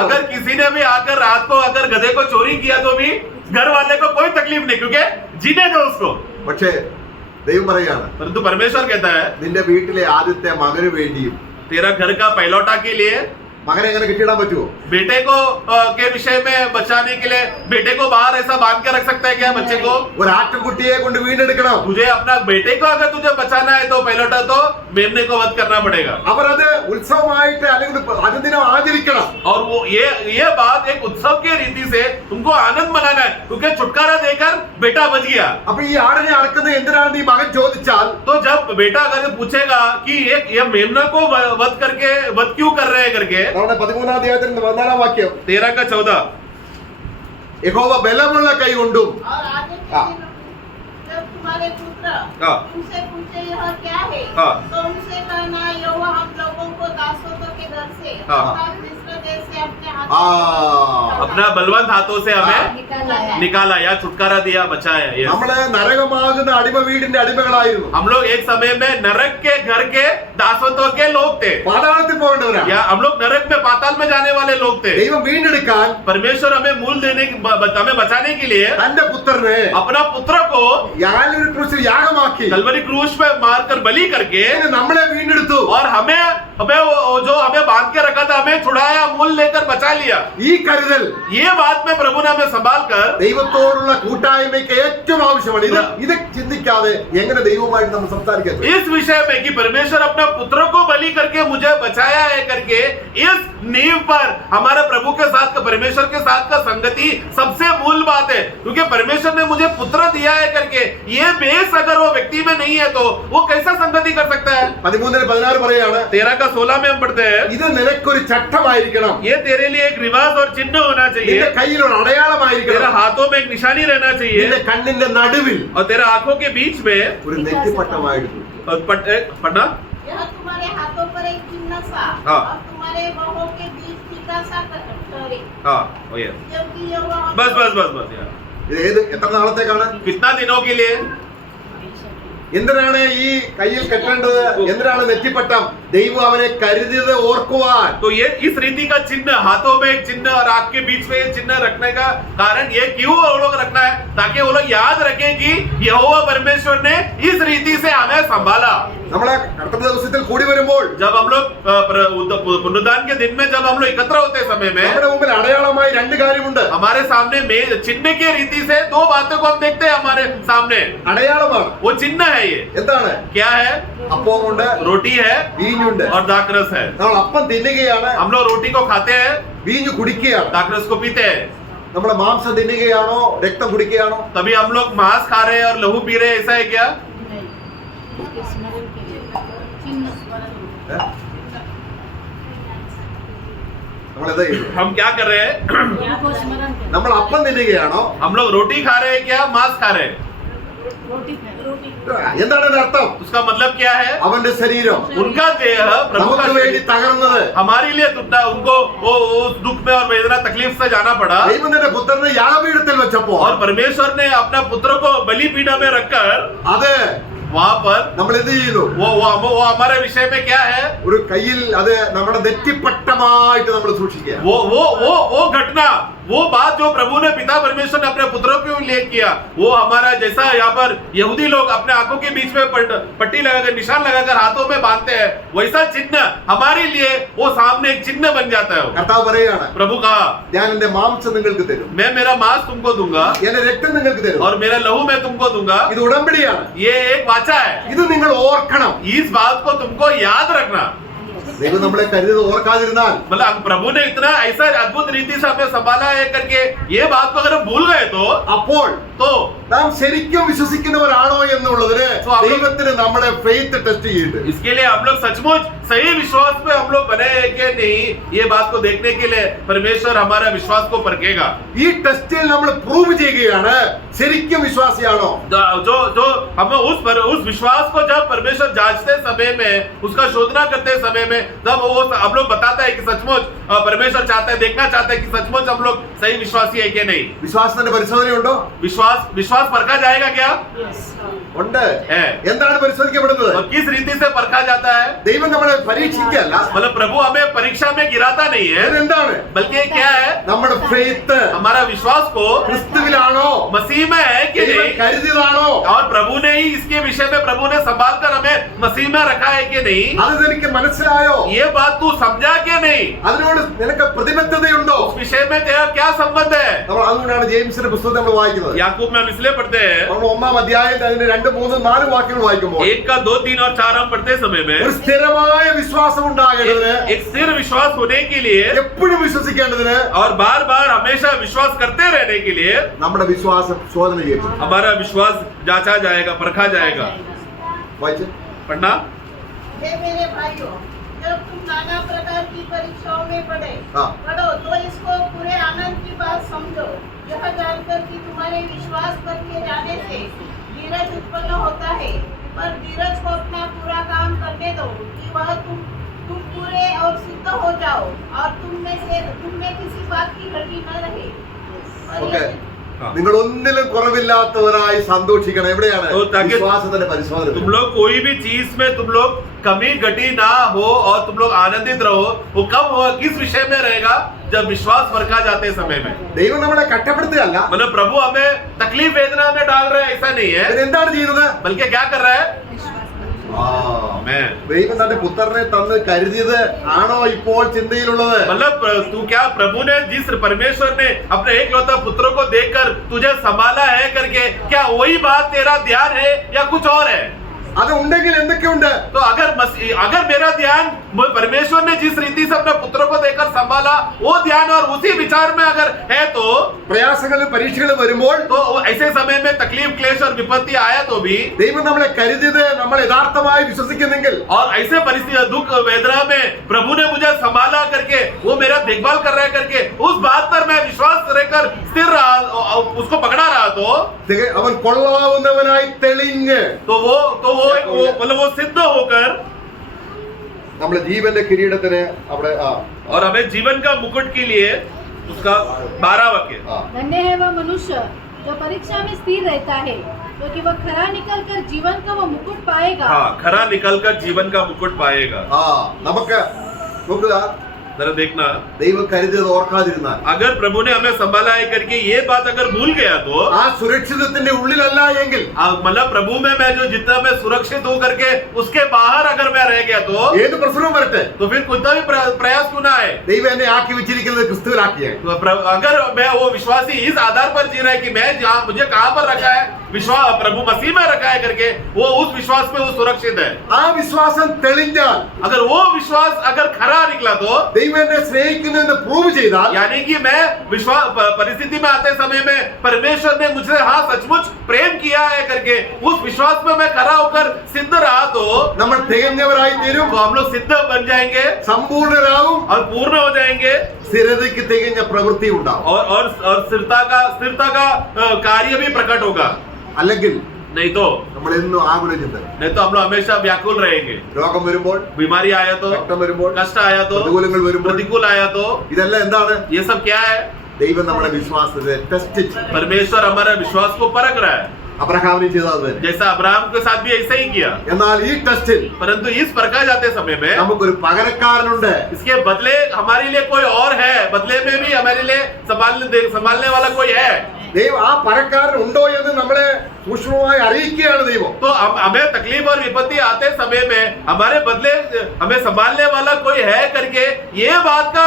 अगर किसी ने भी आकर रात को अगर गधे को चोरी किया तो भी घर वाले को कोई तकलीफ नहीं क्योंकि जीने दो उसको പക്ഷേ ദൈവം പറയാണ്, परंतु परमेश्वर कहता है നിന്റെ വീട്ടിലെ ആദ്യത്തെ മകന് വേണ്ടിയും. तेरा घर का पहलौटा के लिए മകനെ എങ്ങനെ കെട്ടിയിടാൻ പറ്റുമോ? बेटे को के विषय में बचाने के लिए बेटे को बाहर ऐसा बांध के रख सकता है क्या बच्चे को ഒരു ആട്ടുകുട്ടിയെ കൊണ്ട് വീണ്ടെടുക്കണം. तुझे अपना बेटे को अगर तुझे बचाना है तो पहलौटा तो मेमने को वध करना पड़ेगा അവർ അത് ഉത്സവമായിട്ട് അല്ലെങ്കിൽ അനുദിനം ആചരിക്കണം. और वो ये बात एक उत्सव के रीति से तुमको आनंद मनाना है क्योंकि छुटकारा देकर बेटा बच गया അപ്പൊ ഈ ആടിനെ അറക്കുന്നത് എന്തിനാണെന്ന് ഈ മകൻ ചോദിച്ചാൽ तो जब बेटा अगर पूछेगा कि ये मेमना को वध क्यों कर रहे हैं करके നമ്മുടെ 13-ാം അധ്യായത്തിന്റെ 14-ാം വാക്യം, 13 का 14 യഹോവ ബലമുള്ള കൈ കൊണ്ടും. और आगे के हाँ। दिन जब तुम्हारे पुत्र हाँ। तुमसे पूछे यह क्या है हाँ। तो उनसे कहना यहोवा हम लोगों को दासों के घर से हाँ। अर्थात मिस्र देश से अपने ആ हाथों अपना बलवंत हाथों से हमें निकाला या छुटकारा दिया बचाया yes. നമ്മള് നരകമാകുന്ന അടിമ വീടിന്റെ അടിമകളായിരുന്നു. हम लोग एक समय में नरक के घर के दासत्व के लोग थे പാതാളത്തിൽ പോകേണ്ടവരാണ്. या हम लोग नरक में पाताल में जाने वाले लोग थे ദൈവം വീണ്ടെടുക്കാൻ परमेश्वर हमें मूल देने हमें बचाने के लिए തന്റെ പുത്രനെ अपना पुत्र को യാതൊരു ക്രൂശിൽ യാഗമാക്കി कलवरी क्रूस पे मारकर बलि करके നമ്മളെ വീണ്ടെടുത്തു. और हमें जो हमें बांध के रखा था हमें छुड़ाया मूल लेकर बचा लिया ഈ കരുതൽ ये बात में प्रभु ने हमें संभाल कर ദൈവത്തോടുള്ള കൂട്ടായ്മയ്ക്ക് ഏറ്റവും ആവശ്യമാണ്. ഇത് ചിന്തിക്കാതെ എങ്ങനെ ദൈവവുമായിട്ട് നമ്മൾ സംസാരിക്കാൻ പറ്റും? इस विषय में कि परमेश्वर अपने पुत्रों को बलि करके मुझे बचाया है करके इस नींव पर हमारे प्रभु के साथ परमेश्वर के साथ का संगति सबसे मूल बात है क्योंकि परमेश्वर ने मुझे पुत्र दिया है करके ये बेस अगर वो व्यक्ति में नहीं है तो वो कैसा संगति कर सकता है 13-16 പറയാണ്, 13 का 16 में हम पढ़ते हैं ഇത് നിനക്കൊരു ചട്ടമായിരിക്കണം. ये तेरे लिए एक रिवाज और चिन्ह होना നിന്റെ चाहिए കയ്യിൽ ഒരു तेरा അടയാളമായിരിക്കണം. हाथों में एक निशानी रहना നിന്റെ चाहिए കണ്ണിന്റെ നടുവിൽ और तेरा आंखों के बीच में ഒരു നെറ്റിപ്പട്ടമായിരുന്നു. पढ़ना यह तुम्हारे हाथों पर एक चिन्ह सा हाँ। और तुम्हारे बाहों के बीच टीका सा करे हाँ oh yes. जबकि यहोवा हम बस बस बस बस यार ഇത് ഏത് എത്ര നാളത്തേക്കാണ്? कितना दिनों के लिए എന്തിനാണ് ഈ കയ്യിൽ കെട്ടേണ്ടത്? എന്തിനാണ് നെറ്റിപ്പട്ടം? ദൈവം അവനെ കരുതിയത് ഓർക്കുവാൻ. तो ये इस रीति का चिन्ह हाथों में एक चिन्ह और आंख के बीच में चिन्ह रखने का कारण ये क्यों वो लोग रखना है ताकि वो लोग याद रखें कि यहोवा परमेश्वर ने इस रीति से हमें संभाला നമ്മളെ കർത്തൃ ദിവസത്തിൽ കൂടി വരുമ്പോൾ जब हम लोग पुनरुद्धान के दिन में जब हम लोग एकत्र होते समय में നമ്മുടെ മുമ്പിൽ അടയാളമായി രണ്ട് കാര്യമുണ്ട്. हमारे सामने चिन्ह के रीति से दो बातों को हम देखते हैं हमारे सामने അടയാളമാണ്. वो चिन्ह है ये എന്താണ്? क्या है അപ്പമുണ്ട്, रोटी है വീഞ്ഞുണ്ട്. और दाखरस है നമ്മൾ അപ്പം തിന്നുകയാണ്, हम लोग रोटी को खाते हैं വീഞ്ഞു കുടിക്കുകയാണ്. दाखरस को पीते हैं നമ്മൾ മാംസം തിന്നുകയാണോ രക്തം കുടിക്കുകയാണോ? तभी हम लोग मांस खा रहे हैं और लहू पी रहे हैं ऐसा है क्या നമ്മളെന്താ ചെയ്യുന്നത്? हम क्या कर रहे हैं നമ്മൾ അപ്പം തിന്നുകയാണോ? हम लोग रोटी खा रहे हैं क्या मांस खा रहे हैं എന്താണ് അതിന്റെ അർത്ഥം? उसका मतलब क्या है അവന്റെ ശരീരം उनका देह प्रभु का നമുക്ക് വേണ്ടി शरीर തകർന്നത്. हमारे लिए टूटा उनको वो उस दुख में और वेदना तकलीफ से जाना पड़ा ദൈവം തന്റെ പുത്രനെ യാഗപീഠത്തിൽ വെച്ചപ്പോ और परमेश्वर ने अपना पुत्र को बलिपीढ़ा में रखकर അത് वहां पर നമ്മൾ എന്ത് ചെയ്യുന്നു? वो हमारे विषय में क्या है ഒരു കയ്യിൽ അത് നമ്മുടെ നെറ്റിപ്പട്ടമായിട്ട് നമ്മൾ സൂക്ഷിക്കുക. वो घटना वो बात जो प्रभु ने पिता परमेश्वर ने अपने पुत्रों के लिए किया, वो हमारा जैसा यहाँ पर यहूदी लोग अपने आंखों के बीच में पट्टी लगाकर निशान लगाकर हाथों में बांधते हैं, वैसा चिन्ह हमारे लिए वो सामने एक चिन्ह बन जाता है। കർത്താവ് പറയാണ്, प्रभु कहा, ഞാൻ എന്റെ മാംസം നിങ്ങൾക്ക് തരും, मैं मेरा मांस तुमको दूंगा എന്റെ രക്തം നിങ്ങൾക്ക് തരും, और मेरा लहू मैं तुमको दूंगा। ഇത് ഉടമ്പടിയാണ്, ये एक वाचा है, ഇത് നിങ്ങൾ ഓർക്കണം. इस बात को तुमको याद रखना। ദൈവം നമ്മളെ കരുതിയത് ഓർക്കാതിരുന്നാൽ मतलब प्रभु ने इतना ऐसा अद्भुत रीति से हमें संभाला है करके ये बात को अगर हम भूल गए അപ്പോൾ तो നാം ശരിക്കും വിശ്വസിക്കുന്നവരാണോ എന്നുള്ളതിന് So, हम लोग- ദൈവത്തിന് നമ്മുടെ ഫെയ്ത്ത് ടെസ്റ്റ് ചെയ്തിട്ട് इसके लिए हम लोग सचमुच सही विश्वास पे हम लोग बने हैं कि नहीं, ये बात को देखने के लिए परमेश्वर हमारा विश्वास को परखेगा। ഈ ടെസ്റ്റിൽ നമ്മൾ പ്രൂവ് ചെയ്യുകയാണ് ശരിക്കും വിശ്വാസിയാണോ. जो जो हमें उस विश्वास को जब परमेश्वर जांचते समय में, उसका शोधना करते समय में, तब वो हम लोग बताता है कि सचमुच परमेश्वर चाहता है, देखना चाहता है कि सचमुच हम लोग सही विश्वासी है कि नहीं। വിശ്വാസത്തിന്റെ പരിശോധനയുണ്ടോ? विश्वास परखा जाएगा क्या? ഉണ്ട്. है। എന്താണ് പരിശോധിക്കപ്പെടുന്നത്? और किस रीति से परखा जाता है? ദൈവം നമ്മളെ പരീക്ഷിക്കല്ല, मतलब प्रभु हमें परीक्षा में गिराता नहीं है, എന്താണ് बल्कि क्या है, നമ്മുടെ ഫെയ്ത്ത് हमारा विश्वास को ക്രിസ്തുവിലാണോ, मसीह में है कि ദൈവം नहीं, കരുതിയതാണോ, और प्रभु ने ही इसके विषय में प्रभु ने संभाल कर हमें मसीह में रखा है कि नहीं, അത് നിനക്ക് മനസ്സിലായോ, ये बात तू समझा कि नहीं, അതിനോട് നിനക്ക് പ്രതിബദ്ധതയുണ്ടോ. उस विषय में तेरा क्या संबंध है। നമ്മൾ അതുകൊണ്ടാണ് ജെയിംസിന്റെ പുസ്തകം നമ്മൾ വായിക്കുന്നത്. याकूब में हम इसलिए पढ़ते हैं, നമ്മൾ 1-ാം അധ്യായത്തിൽ അതിന്റെ 2, 3, 4 വാക്യങ്ങൾ വായിക്കുമ്പോൾ 1 का 2, 3 और 4 हम पढ़ते समय में ഒരു സ്ഥിരമായ വിശ്വാസം ഉണ്ടാകേണ്ടതിന്, एक स्थिर विश्वास होने के लिए എപ്പോഴും വിശ്വസിക്കേണ്ടതിന് और बार बार हमेशा विश्वास करते रहने के लिए നമ്മുടെ വിശ്വാസം ശോധന ചെയ്യപ്പെടും. हमारा विश्वास जांचा जाएगा, परखा जाएगा। വായിച്ച് पढ़ना। हे मेरे भाइयों, जब तुम नाना प्रकार की परीक्षाओं में हाँ। पढ़ो तो इसको पूरे आनंद की बात समझो, यह जानकर कि तुम्हारे विश्वास पर के जाने से धीरज उत्पन्न होता है, पर धीरज को अपना पूरा काम करने दो कि वह तुम पूरे और सिद्ध हो जाओ और तुम में किसी बात की घटी न रहे। और ഓക്കെ, यह- നിങ്ങൾ ഒന്നിലും കുറവില്ലാത്തവരായി സന്തോഷിക്കണം. എവിടെയാണ് ഓ, താങ്ക്- വിശ്വാസത്തിന്റെ പരിശോധന? तुम लोग कोई भी चीज में तुम लोग कमी घटी ना हो और तुम लोग आनंदित रहो। वो कब हो, किस विषय में रहेगा? जब विश्वास परखा जाते समय में। ദൈവം നമ്മളെ കഷ്ടപ്പെടുത്തുകയല്ല, मतलब प्रभु हमें तकलीफ वेदना में डाल रहे हैं, ऐसा नहीं है, പിന്നെ എന്താണ് ചെയ്യുന്നത്? बल्कि क्या कर रहा है, मैं ദൈവം തന്റെ പുത്രനെ തന്ന് കരുതിയത് ആണോ ഇപ്പോൾ ചിന്തയിലുള്ളത്? मतलब तू क्या प्रभु ने जिस परमेश्वर ने अपने एकलौता पुत्रों को देकर तुझे संभाला है करके, क्या वही बात तेरा ध्यान है या कुछ और है? അത് ഉണ്ടെങ്കിൽ എന്തൊക്കെയുണ്ട്? तो अगर मेरा ध्यान परमेश्वर ने जिस रीति से अपने पुत्रों को देकर संभाला, वो ध्यान और उसी विचार में अगर है तो പ്രയാസങ്ങളും പരീക്ഷകളും വരുമ്പോൾ तो ऐसे समय में तकलीफ क्लेश और विपत्ति आया तो भी, ദൈവം നമ്മളെ കരുതിയത് നമ്മൾ യഥാർത്ഥമായി വിശ്വസിക്കുന്നെങ്കിൽ, और ऐसे परिस्थिति दुख वेदना में प्रभु ने मुझे संभाला करके, वो मेरा देखभाल कर रहा है करके, उस बात पर मैं विश्वास रहकर स्थिर रहा, उसको पकड़ा रहा तो അവൻ കൊള്ളാവുന്നവനായി തെളിഞ്ഞ് मतलब वो सिद्ध होकर നമ്മുടെ ജീവന്റെ കിരീടത്തിന് അവിടെ और हमें जीवन का मुकुट के लिए उसका 12 वाक्य। धन्य है वह मनुष्य जो परीक्षा में स्थिर रहता है, क्योंकि वह खरा निकलकर जीवन का वो मुकुट पाएगा। हाँ, खरा निकलकर जीवन का मुकुट पाएगा। നമുക്ക് നോക്കുക, जरा देखना, ദൈവം കരുതിയത് ഓർക്കാതിരുന്നാൽ, अगर प्रभु ने हमें संभाला है करके ये बात अगर भूल गया तो, ആ സുരക്ഷിതത്തിന്റെ ഉള്ളിലല്ല എങ്കിൽ, मतलब प्रभु में मैं जो जितना मैं सुरक्षित हूँ करके उसके बाहर अगर मैं रह गया तो ഏത് പ്രശ്നവും വരട്ടെ, तो फिर कुछ भी प्रयास क्यों ना है। ദൈവം എന്നെ ആക്കി വെച്ചിരിക്കുന്നത് ക്രിസ്തുവിലാക്കിയാണ്. तो अगर मैं वो विश्वासी इस आधार पर जी रहा है कि मैं जहाँ मुझे कहाँ पर रखा है, विश्वास प्रभु मसीह में रखा है करके, वो उस विश्वास में वो सुरक्षित है। ആ വിശ്വാസം തെളിഞ്ഞാൽ, अगर वो विश्वास अगर खरा निकला तो, ദൈവം എന്നെ സ്നേഹിക്കുന്നു എന്ന് പ്രൂവ് ചെയ്താൽ, यानी कि मैं विश्वास परिस्थिति में आते समय में परमेश्वर ने मुझसे हाँ सचमुच प्रेम किया है करके, उस विश्वास में मैं खरा होकर सिद्ध रहा तो നമ്മൾ തികഞ്ഞവരായി തീരും, हम लोग सिद्ध बन जाएंगे സമ്പൂർണരാകും, और पूर्ण हो जाएंगे, സ്ഥിരതയ്ക്ക് തികഞ്ഞ പ്രവൃത്തി ഉണ്ടാവും. और स्थिरता का कार्य भी प्रकट होगा। അല്ലെങ്കിൽ नहीं तो നമ്മൾ എന്നും ആകുല ചിന്ത. हम लोग हमेशा व्याकुल रहेंगे। രോഗം വരുമ്പോൾ, बीमारी आया तो, കഷ്ടം വരുമ്പോൾ, कष्ट आया तो, പ്രതികൂലങ്ങൾ വരുമ്പോൾ, प्रतिकूल आया तो, ഇതെല്ലാം എന്താണ്? ये सब क्या है? ദൈവം നമ്മുടെ വിശ്വാസത്തെ ടെസ്റ്റ് ചെയ്യും. परमेश्वर हमारा विश्वास को परख रहा है। അബ്രഹാമിനെ ചെയ്തത് തന്നെ. जैसा अब्राहम के साथ भी ऐसा ही किया, എന്നാൽ ഈ ടെസ്റ്റിൽ परंतु इस प्रकार जाते समय में നമുക്കൊരു പകരക്കാരനുണ്ട്. इसके बदले हमारे लिए कोई और है, बदले में भी हमारे लिए संभालने वाला कोई है. ദൈവം ആ പകരക്കാരൻ ഉണ്ടോ എന്ന് നമ്മളെ സൂക്ഷ്മമായി അറിയിക്കുകയാണ് ദൈവം. तो हमें तकलीफ और विपत्ति आते समय में हमारे बदले हमें संभालने वाला कोई है करके ये बात का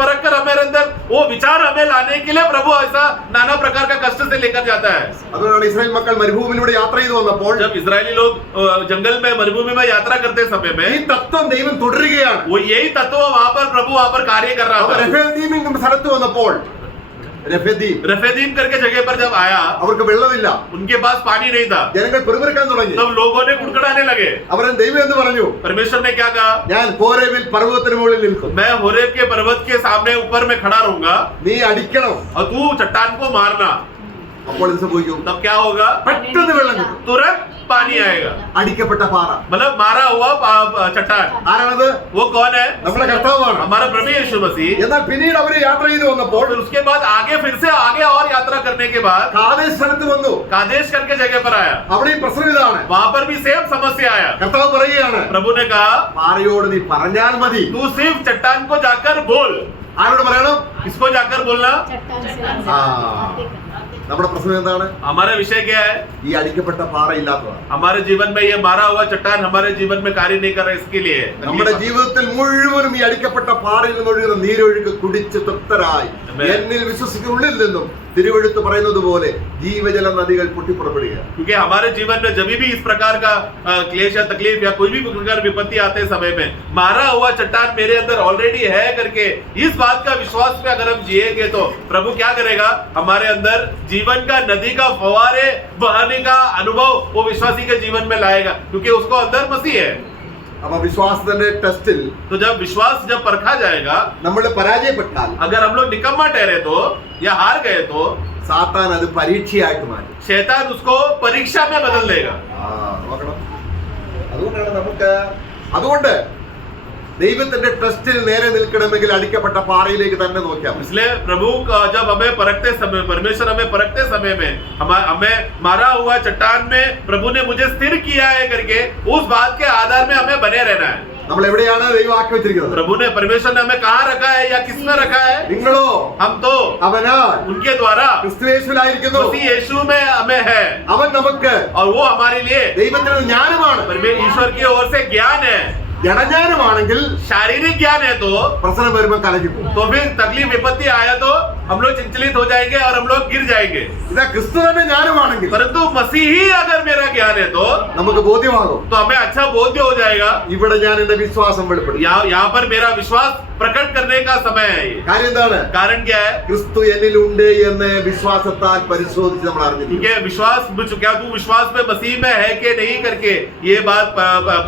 परख कर हमारे अंदर वो विचार हमें लाने के लिए प्रभु ऐसा नाना प्रकार का कष्ट से लेकर जाता है. അതുകൊണ്ടാണ് ഇസ്രായേൽ മക്കൾ മരുഭൂമിയിലൂടെ യാത്ര ചെയ്തു വന്നപ്പോൾ जब इजरायली लोग जंगल में मरुभूमि में यात्रा करते समय ഈ में തത്വം ദൈവം തുടരുകയാണ്. वो यही तत्व वहां पर प्रभु वहां पर कार्य कर रहा അവർ था. രഫീദീം സ്ഥലത്ത് വന്നപ്പോൾ रफीदीम करके जगह पर जब आया, അവർക്ക് വെള്ളമില്ല, उनके पास पानी नहीं था. ജനങ്ങൾ പെരുവിറക്കാൻ തുടങ്ങി. तब लोगों ने कुड़कुड़ाने लगे. അവരെ ദൈവം എന്ന് പറഞ്ഞു, परमेश्वर ने क्या कहा? ഞാൻ ഹോരേബിൽ പർവ്വതത്തിന് മുകളിൽ നിൽക്കും, मैं होरेब के पर्वत के सामने ऊपर में खड़ा रहूंगा നീ അടിക്കണം. और तू चट्टान को मारना. അപ്പോൾ എന്ത് സംഭവിക്കും? तब क्या होगा? പെട്ടെന്ന് വെള്ളം കിട്ടും. तुरंत पानी आएगा. അടിക്കപ്പെട്ട പാറ मतलब मारा हुआ चट्टान. ആരാണത്? वो कौन है? നമ്മുടെ കർത്താവാണ്. हमारा प्रभु यीशु मसीह. എന്നാൽ പിന്നീട് അവര് യാത്ര ചെയ്തു വന്നപ്പോൾ फिर उसके बाद आगे फिर से आगे और यात्रा करने के बाद കാദേശ് സ്ഥലത്ത് വന്നു. कादेश करके जगह पर आया. അവിടെ ഈ പ്രശ്നം ഇതാണ്. वहां पर भी सेम समस्या आया. കർത്താവ് പറയുകയാണ്, प्रभु ने कहा പാറയോട് നീ പറഞ്ഞാൽ മതി. तू सिर्फ चट्टान को जाकर बोल. ആരോട് പറയണം? किसको जाकर बोलना? चट्टान से നമ്മുടെ പ്രശ്നം എന്താണ്? हमारा विषय क्या है? ഈ അടിക്കപ്പെട്ട പാറ ഇല്ലാത്തതാണ്. हमारे जीवन में ये मारा हुआ चट्टान हमारे जीवन में कार्य नहीं कर रहा, इसके लिए നമ്മുടെ ജീവിതത്തിൽ മുഴുവനും ഈ അടിക്കപ്പെട്ട പാറയിൽ നിന്നൊഴുകുന്ന നീരൊഴുക്ക് കുടിച്ച് തൃപ്തരായി എന്നിൽ വിശ്വസിക്കുന്ന ഉള്ളിൽ നിന്നും തിരുവെഴുത്ത് പറയുന്നത് പോലെ ജീവജല നദികൾ പൊട്ടിപ്പുറപ്പെടുക. क्योंकि हमारे जीवन में जब भी इस प्रकार का क्लेश या तकलीफ या कोई भी प्रकार विपत्ति आते समय में मारा हुआ चट्टान मेरे अंदर ऑलरेडी है करके इस बात का विश्वास पे अगर हम जिएंगे तो प्रभु क्या करेगा? हमारे अंदर जीवन का नदी का फवारे बहने का अनुभव वो विश्वासी के जीवन में लाएगा, क्योंकि उसको अंदर मसीह है. അപ്പൊ വിശ്വാസത്തിന്റെ ടെസ്റ്റിൽ तो जब विश्वास जब परखा जाएगा, നമ്മൾ പരാജയപ്പെട്ടാൽ अगर हम लोग निकम्मा ठहरे तो या हार गए तो സാത്താൻ അത് പരീക്ഷയായിട്ട് മാറ്റും. शैतान उसको परीक्षा में बदल देगा. നോക്കണം. അതുകൊണ്ട് ദൈവത്തിന്റെ ടെസ്റ്റിൽ നേരെ നിൽക്കണമെങ്കിൽ അടിക്കപ്പെട്ട പാറയിലേക്ക് തന്നെ നോക്കിയാൽ മതി. इसलिए प्रभु का जब हमें परखते समय, परमेश्वर हमें परखते समय में हमें मारा हुआ चट्टान में प्रभु ने मुझे स्थिर किया है करके उस बात के आधार में हमें बने रहना है. നമ്മൾ എവിടെയാണ് ദൈവം ആക്കി വെച്ചിരിക്കുന്നത്? प्रभु ने परमेश्वर ने हमें कहाँ रखा है या किसमें रखा है? നിങ്ങളോ हम तो അവനാൽ उनके द्वारा ക്രിസ്തുയേശുവിലായിരിക്കുന്നു. मसीह यीशु में हमें है അവൻ നമുക്ക് और वो हमारे लिए ദൈവത്തിന്റെ ജ്ഞാനമാണ്. ईश्वर की ओर से ज्ञान है. ജഡജ്ഞാനമാണെങ്കിൽ शारीरिक ज्ञान है तो പ്രശ്നം വരുമ്പോൾ കലക്കി പോകും. फिर तकलीफ विपत्ति आया तो हम लोग चिंतित हो जाएंगे और हम लोग गिर जाएंगे. ഇതാ ക്രിസ്തു തന്നെ ജ്ഞാനമാണെങ്കിൽ परंतु मसीह ही अगर मेरा ज्ञान है तो നമുക്ക് ബോധ്യമാകും, हमें अच्छा बोध्य हो जाएगा. ഇവിടെ ഞാൻ എന്റെ വിശ്വാസം വെളിപ്പെടും. यहाँ पर मेरा विश्वास प्रकट करने का समय है. ये കാര്യം എന്താണ്? कारण क्या है? ക്രിസ്തു എന്നിലുണ്ട് എന്ന് വിശ്വാസത്താൽ പരിശോധിച്ച് നമ്മൾ അറിഞ്ഞിരിക്കും. क्योंकि विश्वास क्या तू विश्वास में मसीह में है कि नहीं करके ये बात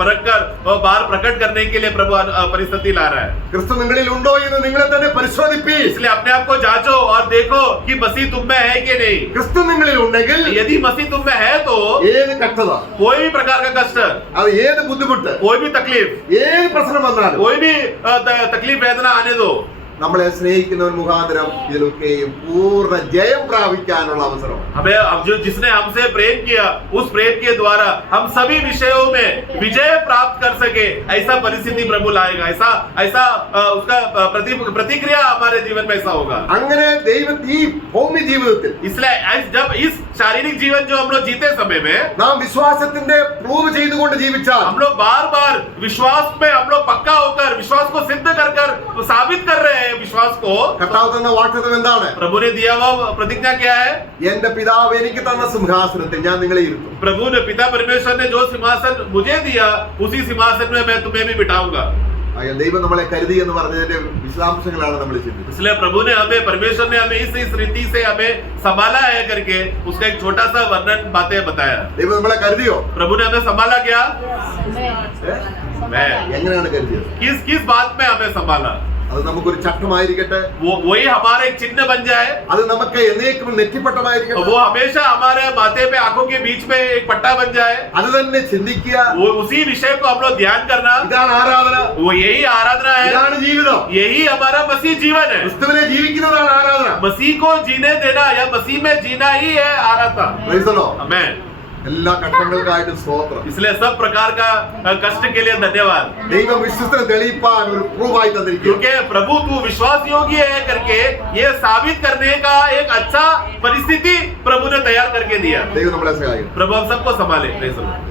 परख कर और बाहर प्रकट करने के लिए प्रभु परिस्थिति ला रहा है. ക്രിസ്തു നിങ്ങളിൽ ഉണ്ടോ എന്ന് നിങ്ങളെ തന്നെ പരിശോധിപ്പി. इसलिए अपने आप को जांचो और देखो कि मसीह तुम में है कि नहीं. ക്രിസ്തു നിങ്ങളിൽ ഉണ്ടെങ്കിൽ यदि मसीह तुम में है तो ഏത് കഷ്ടത, कोई भी प्रकार का कष्ट, അത് ഏത് ബുദ്ധിമുട്ട്, कोई भी तकलीफ, ഏത് പ്രശ്നം വന്നാലും कोई भी तकलीफ वेदना आने दो, നമ്മളെ സ്നേഹിക്കുന്നവൻ മുഖാന്തരം ഇതിലൊക്കെയും പൂർണ്ണ ജയം പ്രാപിക്കാനുള്ള അവസരമാണ്. हमें अब जो जिसने हमसे प्रेम किया उस प्रेम के द्वारा हम सभी विषयों में विजय प्राप्त कर सके ऐसा परिस्थिति प्रभु लाएगा. ऐसा उसका प्रतिक्रिया हमारे जीवन में ऐसा होगा. അങ്ങനെ ദൈവം ഈ ഭൗമിക ജീവിതത്തിൽ इसलिए जब इस शारीरिक जीवन जो हम लोग जीते समय में നാം വിശ്വാസത്തിന്റെ പ്രൂവ് ചെയ്തുകൊണ്ട് ജീവിച്ചാൽ हम लोग बार बार विश्वास में हम लोग पक्का होकर विश्वास को सिद्ध कर साबित कर रहे हैं विश्वास को. കർത്താവ് തന്ന വാഗ്ദത്തം എന്താണ്? प्रभु ने दिया हुआ प्रतिज्ञा क्या है? എന്റെ പിതാവ് എനിക്ക് തന്ന സിംഹാസനത്തിൽ ഞാൻ നിങ്ങളെ ഇരുത്തും. प्रभु ने पिता परमेश्वर ने जो सिंहासन मुझे दिया उसी सिंहासन में मैं तुम्हें भी बिठाऊंगा. ദൈവം നമ്മളെ കരുതി എന്ന് പറഞ്ഞതിന്റെ വിശദാംശങ്ങളാണ് നമ്മൾ ചിന്തിച്ചത്. इसलिए प्रभु ने हमें परमेश्वर ने हमें इस रीति से हमें संभाला है करके उसका एक छोटा सा वर्णन बातें बताया. ദൈവം നമ്മളെ കരുതിയോ? प्रभु ने हमें संभाला क्या? എങ്ങനെയാണ് കരുതിയത്? किस बात में हमें संभाला? അത് നമുക്കൊരു ചട്ടമായിരിക്കട്ടെ, वही हमारा एक चिन्ह बन जाए, അത് നമുക്ക് എന്നേക്കും നെറ്റിപ്പട്ടമായിരിക്കട്ടെ. वो हमेशा हमारे माथे पे आंखों के बीच में एक पट्टा बन जाए. അത് തന്നെ ചിന്തിക്കുക. वो उसी विषय को हम लोग ध्यान करना, ഇതാണ് ആരാധന, वो यही आराधना है, ഇതാണ് ജീവിതം. यही हमारा मसीह जीवन है. ക്രിസ്തുവിനെ ജീവിക്കുന്നതാണ് ആരാധന. मसीह को जीने देना या मसीह में जीना ही है आराधना. Praise the Lord. आमेन. എല്ലാ കഷ്ടങ്ങൾക്കായിട്ടും സ്തോത്രം. इसलिए सब प्रकार का कष्ट के लिए धन्यवाद, ദൈവം വിശ്വസ്തനെ തെളിയിപ്പാൻ ഒരു പ്രൂഫായി തന്നിരിക്കുന്നു. क्योंकि प्रभु तू विश्वास योग्य है करके ये साबित करने का एक अच्छा परिस्थिति प्रभु ने तैयार करके दिया. ദൈവം നമ്മളെ സഹായിക്കും. प्रभु हम सबको संभाले. Praise the Lord.